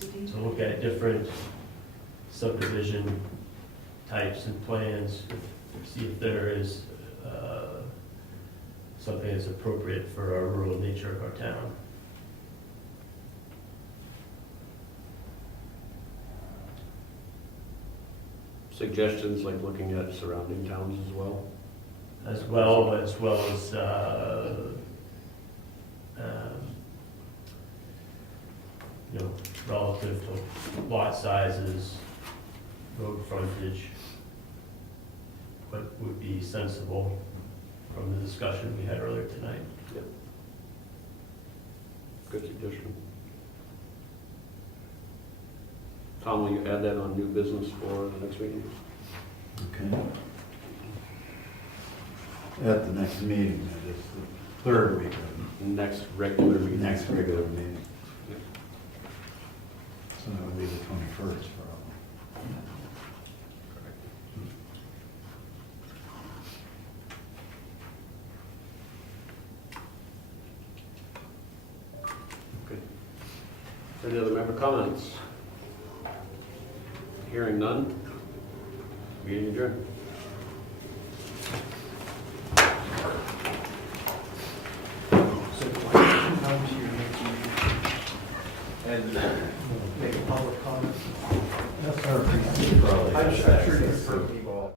CD? to look at different subdivision types and plans, see if there is something that's appropriate for our rural nature of our town. Suggestions like looking at surrounding towns as well? As well as you know, relative to lot sizes, road frontage, what would be sensible from the discussion we had earlier tonight. Yep. Good suggestion. Tom, will you add that on new business for the next meeting? Okay. At the next meeting, that is the third week of Next regular the meeting. next regular meeting. Yep. So that would be the 21st probably. Okay. Any other member comments? Hearing none, meeting adjourned.